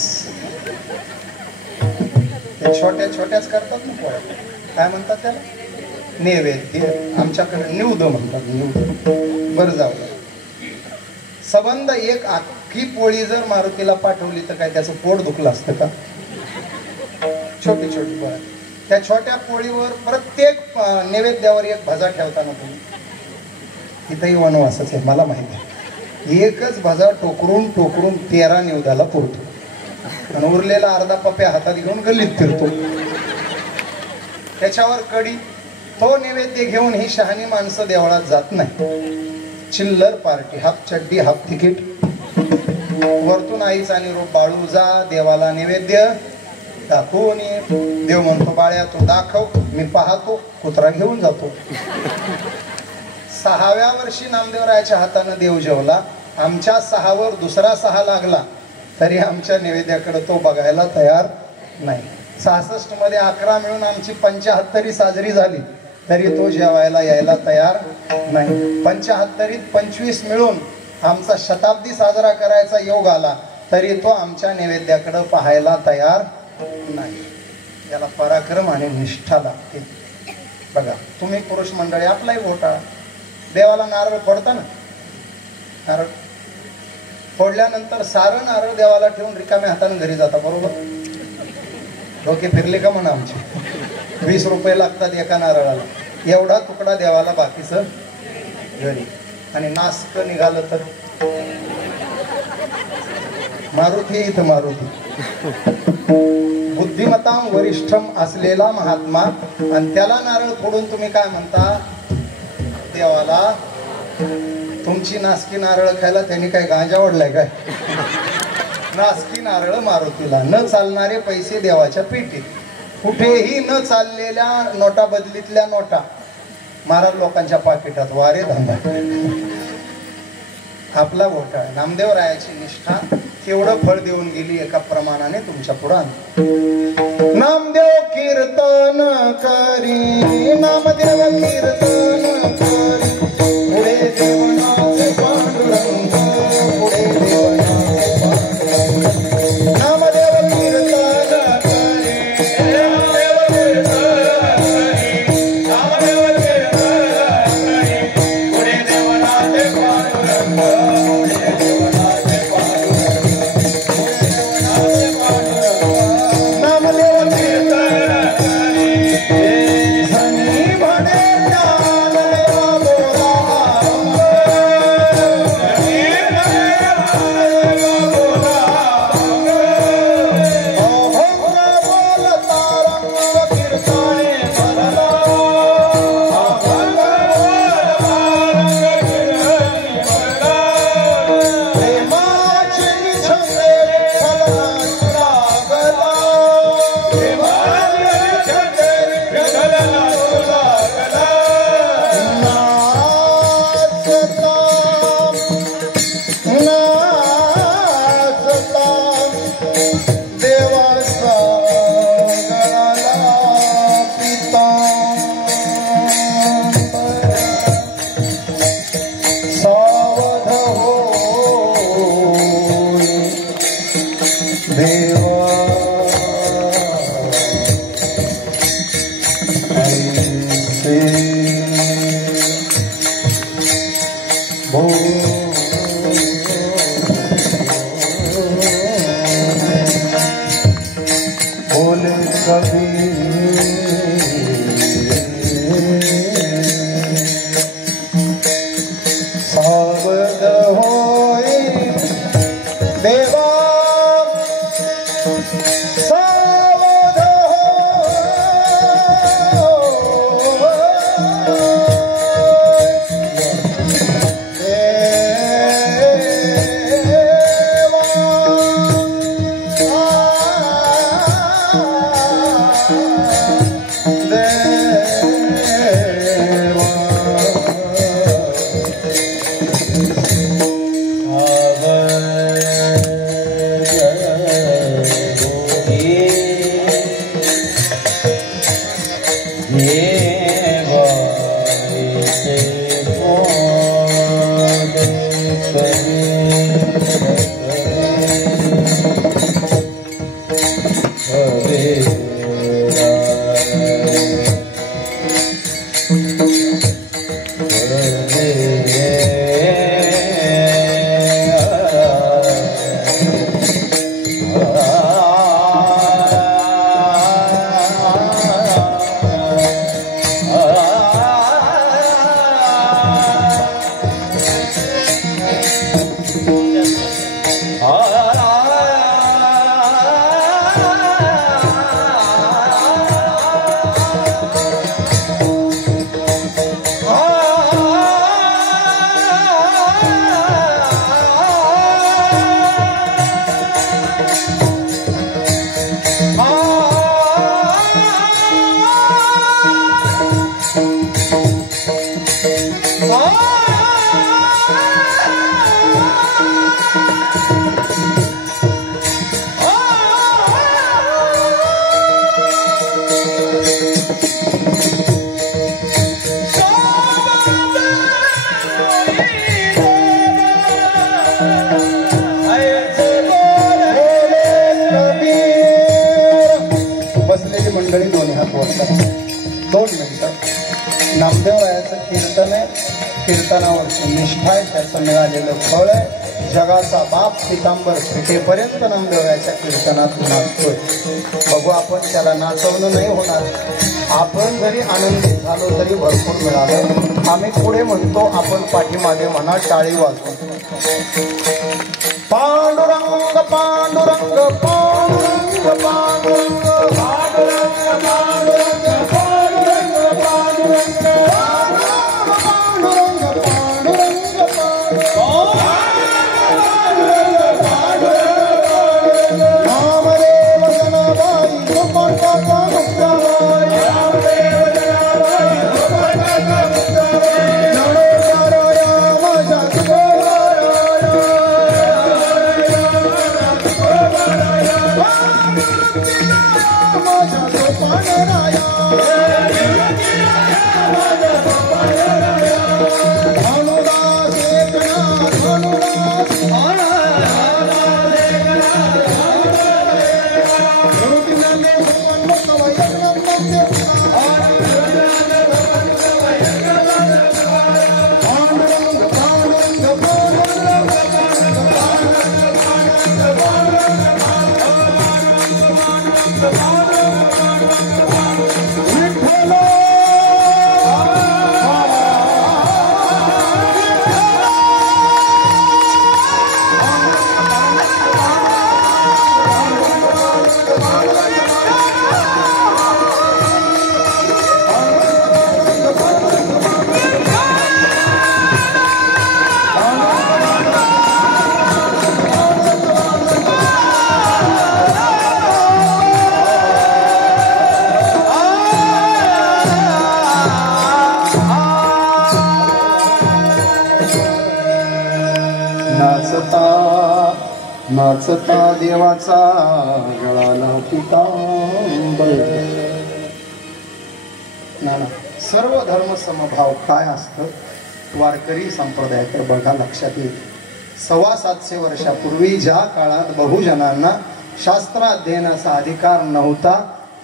छोट्या छोट्याच करतात ना पोळ्या. काय म्हणतात त्याला? नैवेद्य. आमच्याकडे निवद म्हणतात. निवद. बरं जाऊ. संबंध एक अख्खी पोळी जर मारुतीला पाठवली तर काय त्याचं पोट दुखलं असतं का? छोटी छोटी. बरं, त्या छोट्या पोळीवर प्रत्येक नैवेद्यावर एक भजा ठेवताना तुम्ही. इथंही वनवासच आहे मला माहिती आहे. एकच भजा टोकरून टोकरून 13 निवदाला पुरतो आणि उरलेला अर्धा पप्या हातात घेऊन गल्लीत फिरतो. त्याच्यावर कडी. तो नैवेद्य घेऊन ही शहाणी माणसं देवळात जात नाही. चिल्लर पार्टी, हाफ चड्डी हाफ तिकीट. वरतून आईचा निरोप, बाळू जा देवाला नैवेद्य दाखवून ये. देव म्हणतो बाळ्या तू दाखव, मी पाहतो. कुत्रा घेऊन जातो. 6व्या वर्षी नामदेवरायाच्या हातानं देव जेवला. आमच्या 6वर दुसरा 6 लागला तरी आमच्या नैवेद्याकडे तो बघायला तयार नाही. 66 मध्ये 11 मिळून आमची 75 साजरी झाली तरी तो जेवायला यायला तयार नाही. 75 25 मिळून आमचा शताब्दी साजरा करायचा योग आला तरी तो आमच्या नैवेद्याकडे पाहायला तयार नाही. याला पराक्रम आणि निष्ठा लागते. बघा तुम्ही पुरुष मंडळी आपलाही घोटाळा. देवाला नारळ फोडता ना? नारळ फोडल्यानंतर सारं नारळ देवाला ठेवून रिकाम्या हाताने घरी जाता. बरोबर? डोके फिरले का म्हणा आमचे? 20 रुपये लागतात एका नारळाला. एवढा तुकडा देवाला, बाकीचं घरी. आणि नास्क निघालं तर मारुती. इथं मारुती बुद्धिमतां वरिष्ठम असलेला महात्मा आणि त्याला नारळ फोडून तुम्ही काय म्हणता? देवाला तुमची नासकी नारळ खायला त्यांनी काय गांजा ओढलाय काय? नासकी नारळ मारुतीला. न चालणारे पैसे देवाच्या पेटीत. कुठेही न चाललेल्या नोटा, बदलीतल्या नोटा महाराज लोकांच्या पाकिटात. वारे धंदा. आपला घोटाळा. नामदेवरायाची निष्ठा केवढं फळ देऊन गेली एका प्रमाणाने तुमच्या पुढे. नामदेव कीर्तन करी, नामदेव कीर्तन करी, पुढे देवनाचे पांडुरंग, पुढे देवनाचे पांडुरंग. नामदेव कीर्तन करी, नामदेव कीर्तन करी, नामदेव कीर्तन करी, पुढे देवनाचे पांडुरंग, पुढे देवनाचे पांडुरंग, पुढे देवनाचे सावध होय देवा सावध बसलेली मंडळी दोन्ही हात बोलतात 2 मिनिटं नामदेवरायाचं कीर्तन आहे कीर्तनावरची निष्ठा आहे त्याचं मिळालेलं फळ आहे जगाचा बाप पितांबर फेटेपर्यंत नामदेवरायाच्या कीर्तनात नाचतोय बघू आपण त्याला नाचवणं नाही होणार आपण जरी आनंदी झालो तरी भरपूर मिळालं आम्ही पुढे म्हणतो आपण पाठीमागे म्हणा टाळी वाजवून पांडुरंग पांडुरंग पांडुरंग पांडुरंग पांडुरंग पांडुरंग पांडुरंग पांडुरंग नाचता देवाचा गळाला पितांबर नाना सर्व धर्म समभाव काय असतं वारकरी संप्रदायात बघा लक्षात येईल 750 वर्षापूर्वी ज्या काळात बहुजनांना शास्त्र अध्ययनाचा अधिकार नव्हता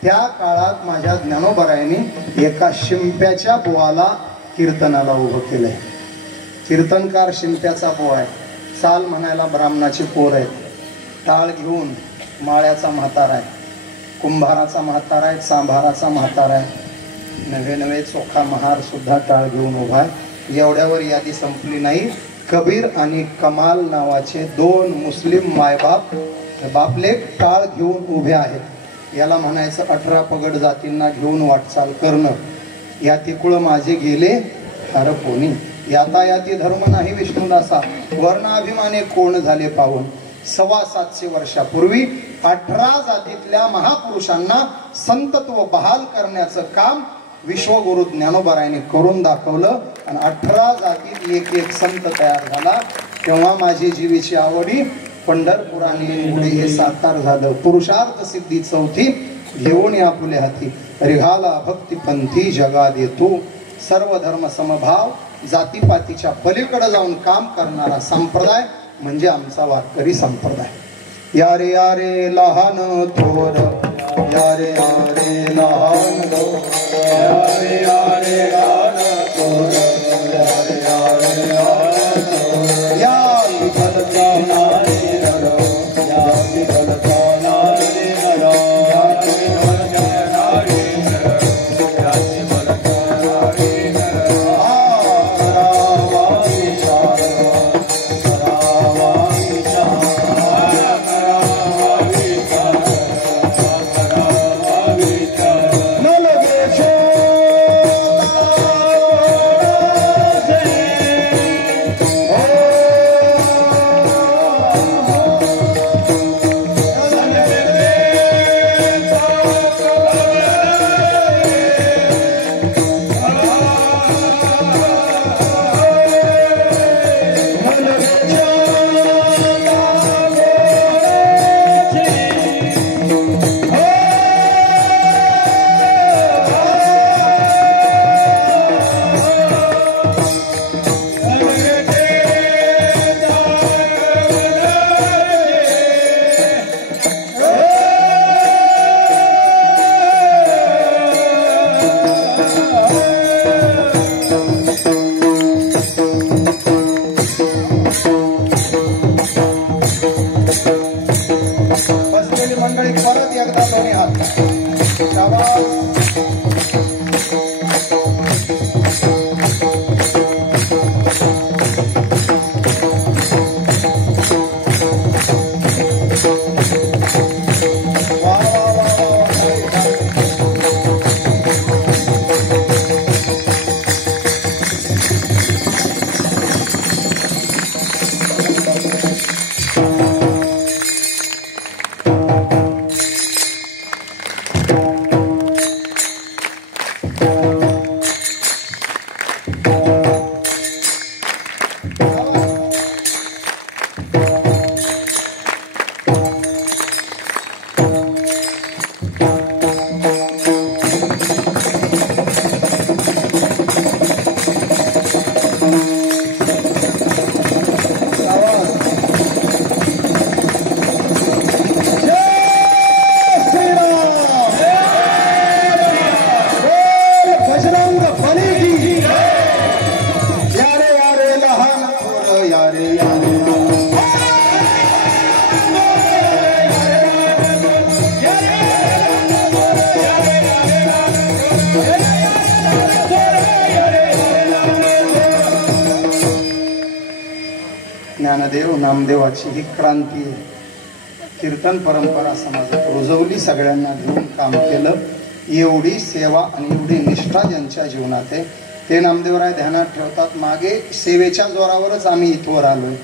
त्या काळात माझ्या ज्ञानोबरायांनी एका शिंप्याच्या बुवाला कीर्तनाला उभं केलंय कीर्तनकार शिंप्याचा बुवा आहे चाल म्हणायला ब्राह्मणाची पोर आहे टाळ घेऊन माळ्याचा म्हातारा आहे कुंभाराचा म्हातारा आहे, सांभाराचा म्हातारा आहे, नवे नवे चोखा महार सुद्धा टाळ घेऊन उभा आहे. एवढ्यावर यादी संपली नाही. कबीर आणि कमाल नावाचे दोन मुस्लिम मायबाप बापलेक टाळ घेऊन उभे आहेत. याला म्हणायचं 18 पगड जातींना घेऊन वाटचाल करणं. या तिकुळ माझे गेले हरपोनी, यातायाती धर्म नाही विष्णुदासा, वर्णाभिमाने कोण झाले पाहून. 725 वर्षापूर्वी 18 जातीतल्या महापुरुषांना संतत्व बहाल करण्याचं काम विश्वगुरु ज्ञानोबारायांनी करून दाखवलं आणि 18 जातीत एक एक संत तयार झाला. तेव्हा माझी जीवीची आवडी पंढरपुराने पुढे हे साकार झालं. पुरुषार्थ सिद्धी चौथी घेऊन या फुले हाती, रिघाला भक्तिपंथी जगा देतो. सर्व धर्म समभाव, जातीपातीच्या पलीकडे जाऊन काम करणारा संप्रदाय म्हणजे आमचा वारकरी संप्रदाय. यारे यारे लहान थोर, यारे यारे लहान थोर, यारे यारे लहान थोर, यारे यारे लहान थोर. या विठ्ठलचा नारे नर, या विठ्ठलचा नारे नर, या विठ्ठलचा नारे नर, या विठ्ठलचा नारे नर. करावा विचार, करावा विचार, करावा विचार, करावा विचार. न लगे बसलेली मंडळी परत एकदा दोन्ही हात. शाबास. ज्ञानदेव नामदेवाची ही क्रांती कीर्तन परंपरा समाजात रुजवली, सगळ्यांना घेऊन काम केलं. एवढी सेवा आणि एवढी निष्ठा ज्यांच्या जीवनात आहे ते नामदेवराय ध्यानात ठेवतात. मागे सेवेच्या जोरावरच आम्ही इथवर आलोय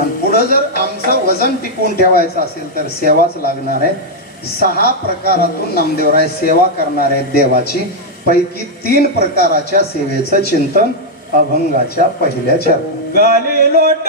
आणि पुढे जर आमचं वजन टिकून ठेवायचं असेल तर सेवाच लागणार आहे. 6 प्रकारातून नामदेवराय सेवा करणार आहेत देवाची. पैकी 3 प्रकाराच्या सेवेचं चिंतन अभंगाच्या पहिल्या चरणात. गाली लोट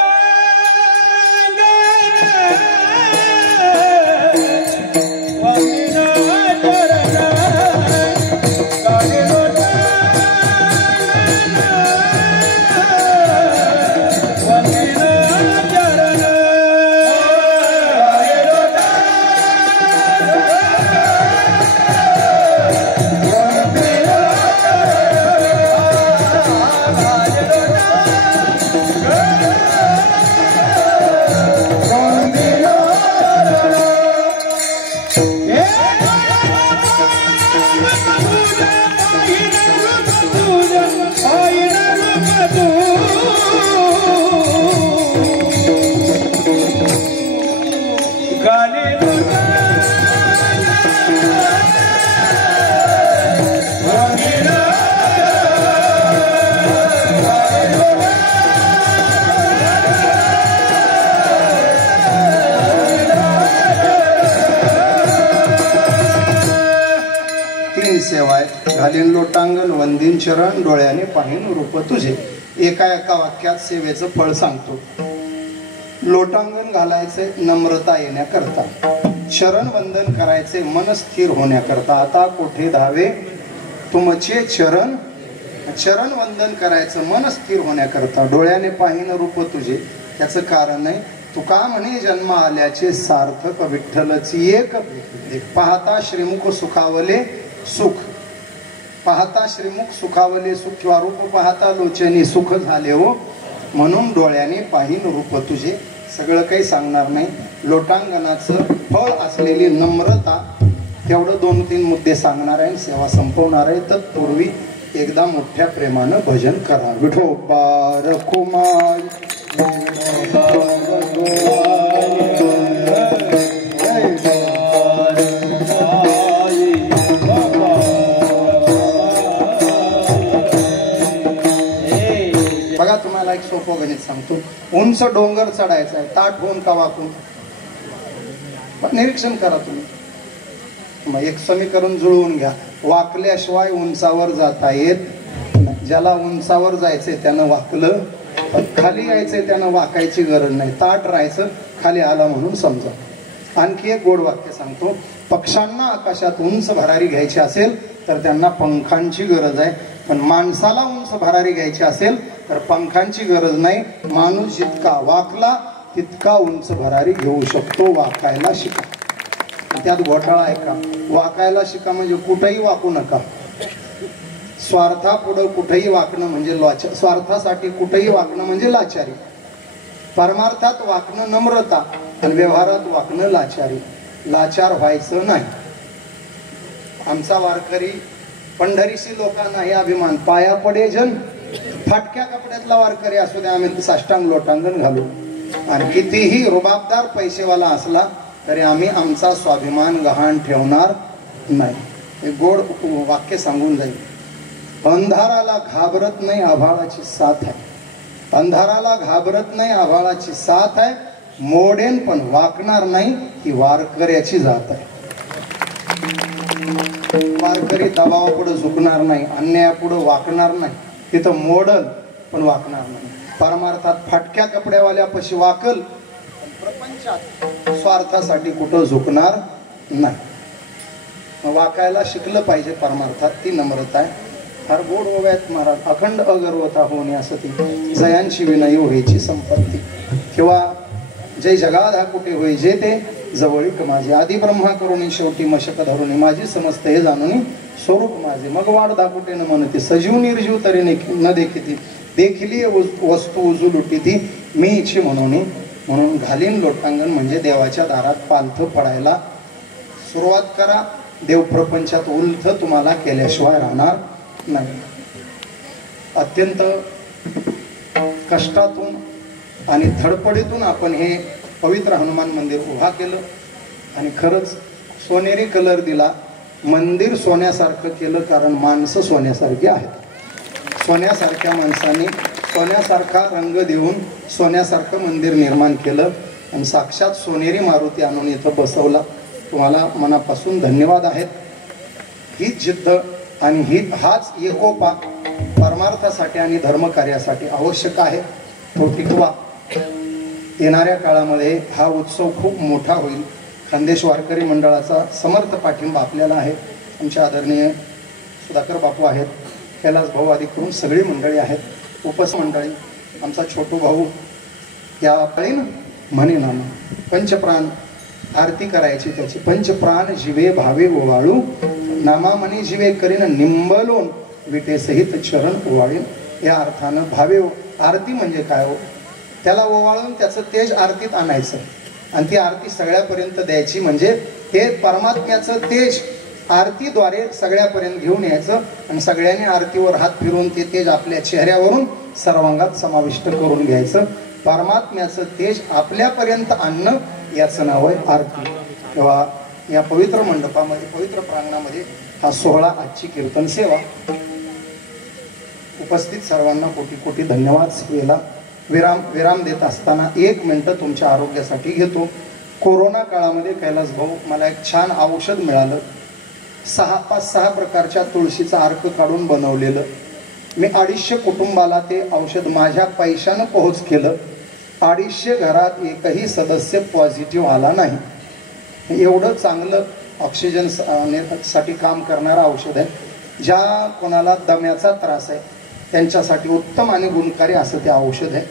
तीन सेवा आहेत. घालीन लोटांगण, वंदीन चरण, डोळ्याने पाहीन रूप तुझे. एका एका वाक्यात सेवेचं फळ सांगतो. लोटांगण घालायचे नम्रता येण्याकरता, चरण वंदन करायचे मन स्थिर होण्याकरता. आता कोठे धावे तुमचे चरण, चरण वंदन करायचं मन स्थिर होण्याकरता. डोळ्याने पाहीन रूप तुझे, त्याचं कारण आहे तुका म्हणे जन्म आल्याचे सार्थक विठ्ठलची एक. पाहता श्रीमुख सुखावले सुख, पाहता श्रीमुख सुखावले सुख, किंवा रूप पाहता लोचनी सुख झाले हो. म्हणून डोळ्याने पाहीन रूप तुझे. सगळं काही सांगणार नाही. लोटांगणाचं फळ असलेली नम्रता तेवढं 2-3 मुद्दे सांगणार आहे, सेवा संपवणार आहे. तत्पूर्वी एकदा मोठ्या प्रेमानं भजन करा. विठोबा रखुमाई बघा, तुम्हाला एक सोपं गणित सांगतो. उंच डोंगर चढायचा आहे, ताठ होऊन का वाकून? निरीक्षण करा तुम्ही. मग एक समीकरण जुळवून घ्या. वाकल्याशिवाय उंचावर जाता येत नाही. ज्याला उंचावर जायचंय त्यानं वाकलं, खाली यायचंय त्यानं वाकायची गरज नाही. ताठ राहायचं, खाली आला म्हणून समजा. आणखी एक गोड वाक्य सांगतो. पक्ष्यांना आकाशात उंच भरारी घ्यायची असेल तर त्यांना पंखांची गरज आहे, पण माणसाला उंच भरारी घ्यायची असेल तर पंखांची गरज नाही. माणूस जितका वाकला तितका उंच भरारी घेऊ शकतो. वाकायला शिका. त्यात घोटाळा आहे का? वाकायला शिका म्हणजे कुठेही वाकू नका. स्वार्थापुढं कुठेही वाकणं म्हणजे लाचारी. स्वार्थासाठी कुठेही वाकणं म्हणजे लाचारी. परमार्थात वाकणं नम्रता आणि व्यवहारात वाकणं लाचारी. लाचार व्हायचं नाही. आमचा वारकरी पंढरीशी लोकांना हे अभिमान. पाया पडे जन, फाटक्या कपड्यातला वारकरी असू द्या, आम्ही साष्टांग लोटांगण घालू. आणि कितीही रुबाबदार पैसेवाला असला तरी आम्ही आमचा स्वाभिमान गहाण ठेवणार नाही. हे गोड वाक्य सांगून जाईल. अंधाराला घाबरत नाही आभाळाची साथ आहे. अंधाराला घाबरत नाही आभाळाची साथ आहे. मोडेन पण वाकणार नाही ही वारकऱ्याची जात आहे. वारकरी दबावापुढे झुकणार नाही, अन्यायापुढे वाकणार नाही. तिथं मोडल पण वाकणार नाही. परमार्थात फाटक्या कपड्यावाल्यापाशी वाकल, प्रपंचात स्वार्थासाठी कुठं झुकणार नाही. वाकायला शिकलं पाहिजे. परमार्थात ती नम्रता आहे. फार गोड ओव्यात महाराज. अखंड अगर्वता होणे असं ती जयांची विनयी व्हायची संपत्ती. किंवा जय जगाधा कुठे होई जे ते जवळीक माझे. आधी ब्रह्मा करुणी शेवटी मशक धरुणी माझी समस्त हे जाणूनी स्वरूप माझे. मग वाढ दाकुटे न म्हणते सजीव निर्जीव तरी न देखिती देखिली वस्तू उजू लुटीती मी इच्छे म्हणून घालीन लोटांगण म्हणजे देवाच्या दारात पालथ पडायला सुरुवात करा. देव प्रपंचात उलथ तुम्हाला केल्याशिवाय राहणार नाही. अत्यंत कष्टातून आणि धडपडीतून आपण हे पवित्र हनुमान मंदिर उभा केलं आणि खरंच सोनेरी कलर दिला. मंदिर सोन्यासारखं केलं कारण माणसं सोन्यासारखी आहेत. सोन्यासारख्या माणसांनी सोन्यासारखा रंग देऊन सोन्यासारखं मंदिर निर्माण केलं आणि साक्षात सोनेरी मारुती आणून इथं बसवला. तुम्हाला मनापासून धन्यवाद आहेत. हीच जिद्द आणि हाच एकोपा परमार्थासाठी आणि धर्मकार्यासाठी आवश्यक आहे. तो टिकवा. येणाऱ्या काळामध्ये हा उत्सव खूप मोठा होईल. खानदेश वारकरी मंडळाचा समर्थ पाठिंबा आपल्याला आहे. आमच्या आदरणीय सुधाकर बापू आहेत, कैलास भाऊ आदी करून सगळी मंडळी आहेत. उपस मंडळी, आमचा छोटू भाऊ या पैन म्हणे नाम पंचप्राण आरती करायची त्याची. पंचप्राण जिवे भावे ओवाळू नामा म्हणे जिवे करीन निंबलोन विटे सहित चरण ओवाळीन. या अर्थानं भावे आरती म्हणजे काय हो? त्याला ओवाळून त्याचं तेज आरतीत आणायचं आणि ती आरती सगळ्यापर्यंत द्यायची. म्हणजे हे परमात्म्याचं तेज आरतीद्वारे सगळ्यापर्यंत घेऊन यायचं आणि सगळ्यांनी आरतीवर हात फिरून ते तेज आपल्या चेहऱ्यावरून सर्वांगात समाविष्ट करून घ्यायचं. परमात्म्याचं तेज आपल्यापर्यंत आणणं याचं नाव आहे आरती. तेव्हा या पवित्र मंडपामध्ये, पवित्र प्रांगणामध्ये हा सोहळा, आजची कीर्तन सेवा. उपस्थित सर्वांना कोटी कोटी धन्यवाद. सेवेला विराम देत असताना 1 मिनिट तुमच्या आरोग्यासाठी घेतो. कोरोना काळामध्ये कैलास भाऊ मला एक छान औषध मिळालं. 5-6 प्रकारच्या तुळशीचा अर्क काढून बनवलेलं. मी 250 कुटुंबाला ते औषध माझ्या पैशानं पोहोच केलं. 250 घरात एकही सदस्य पॉझिटिव्ह आला नाही. एवढं चांगलं ऑक्सिजन साठी काम करणारं औषध आहे. ज्या कोणाला दम्याचा त्रास आहे त्यांच्यासाठी उत्तम आणि गुणकारी असं ते औषध आहे.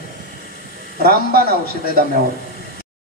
रामबाण औषध आहे दम्यावर.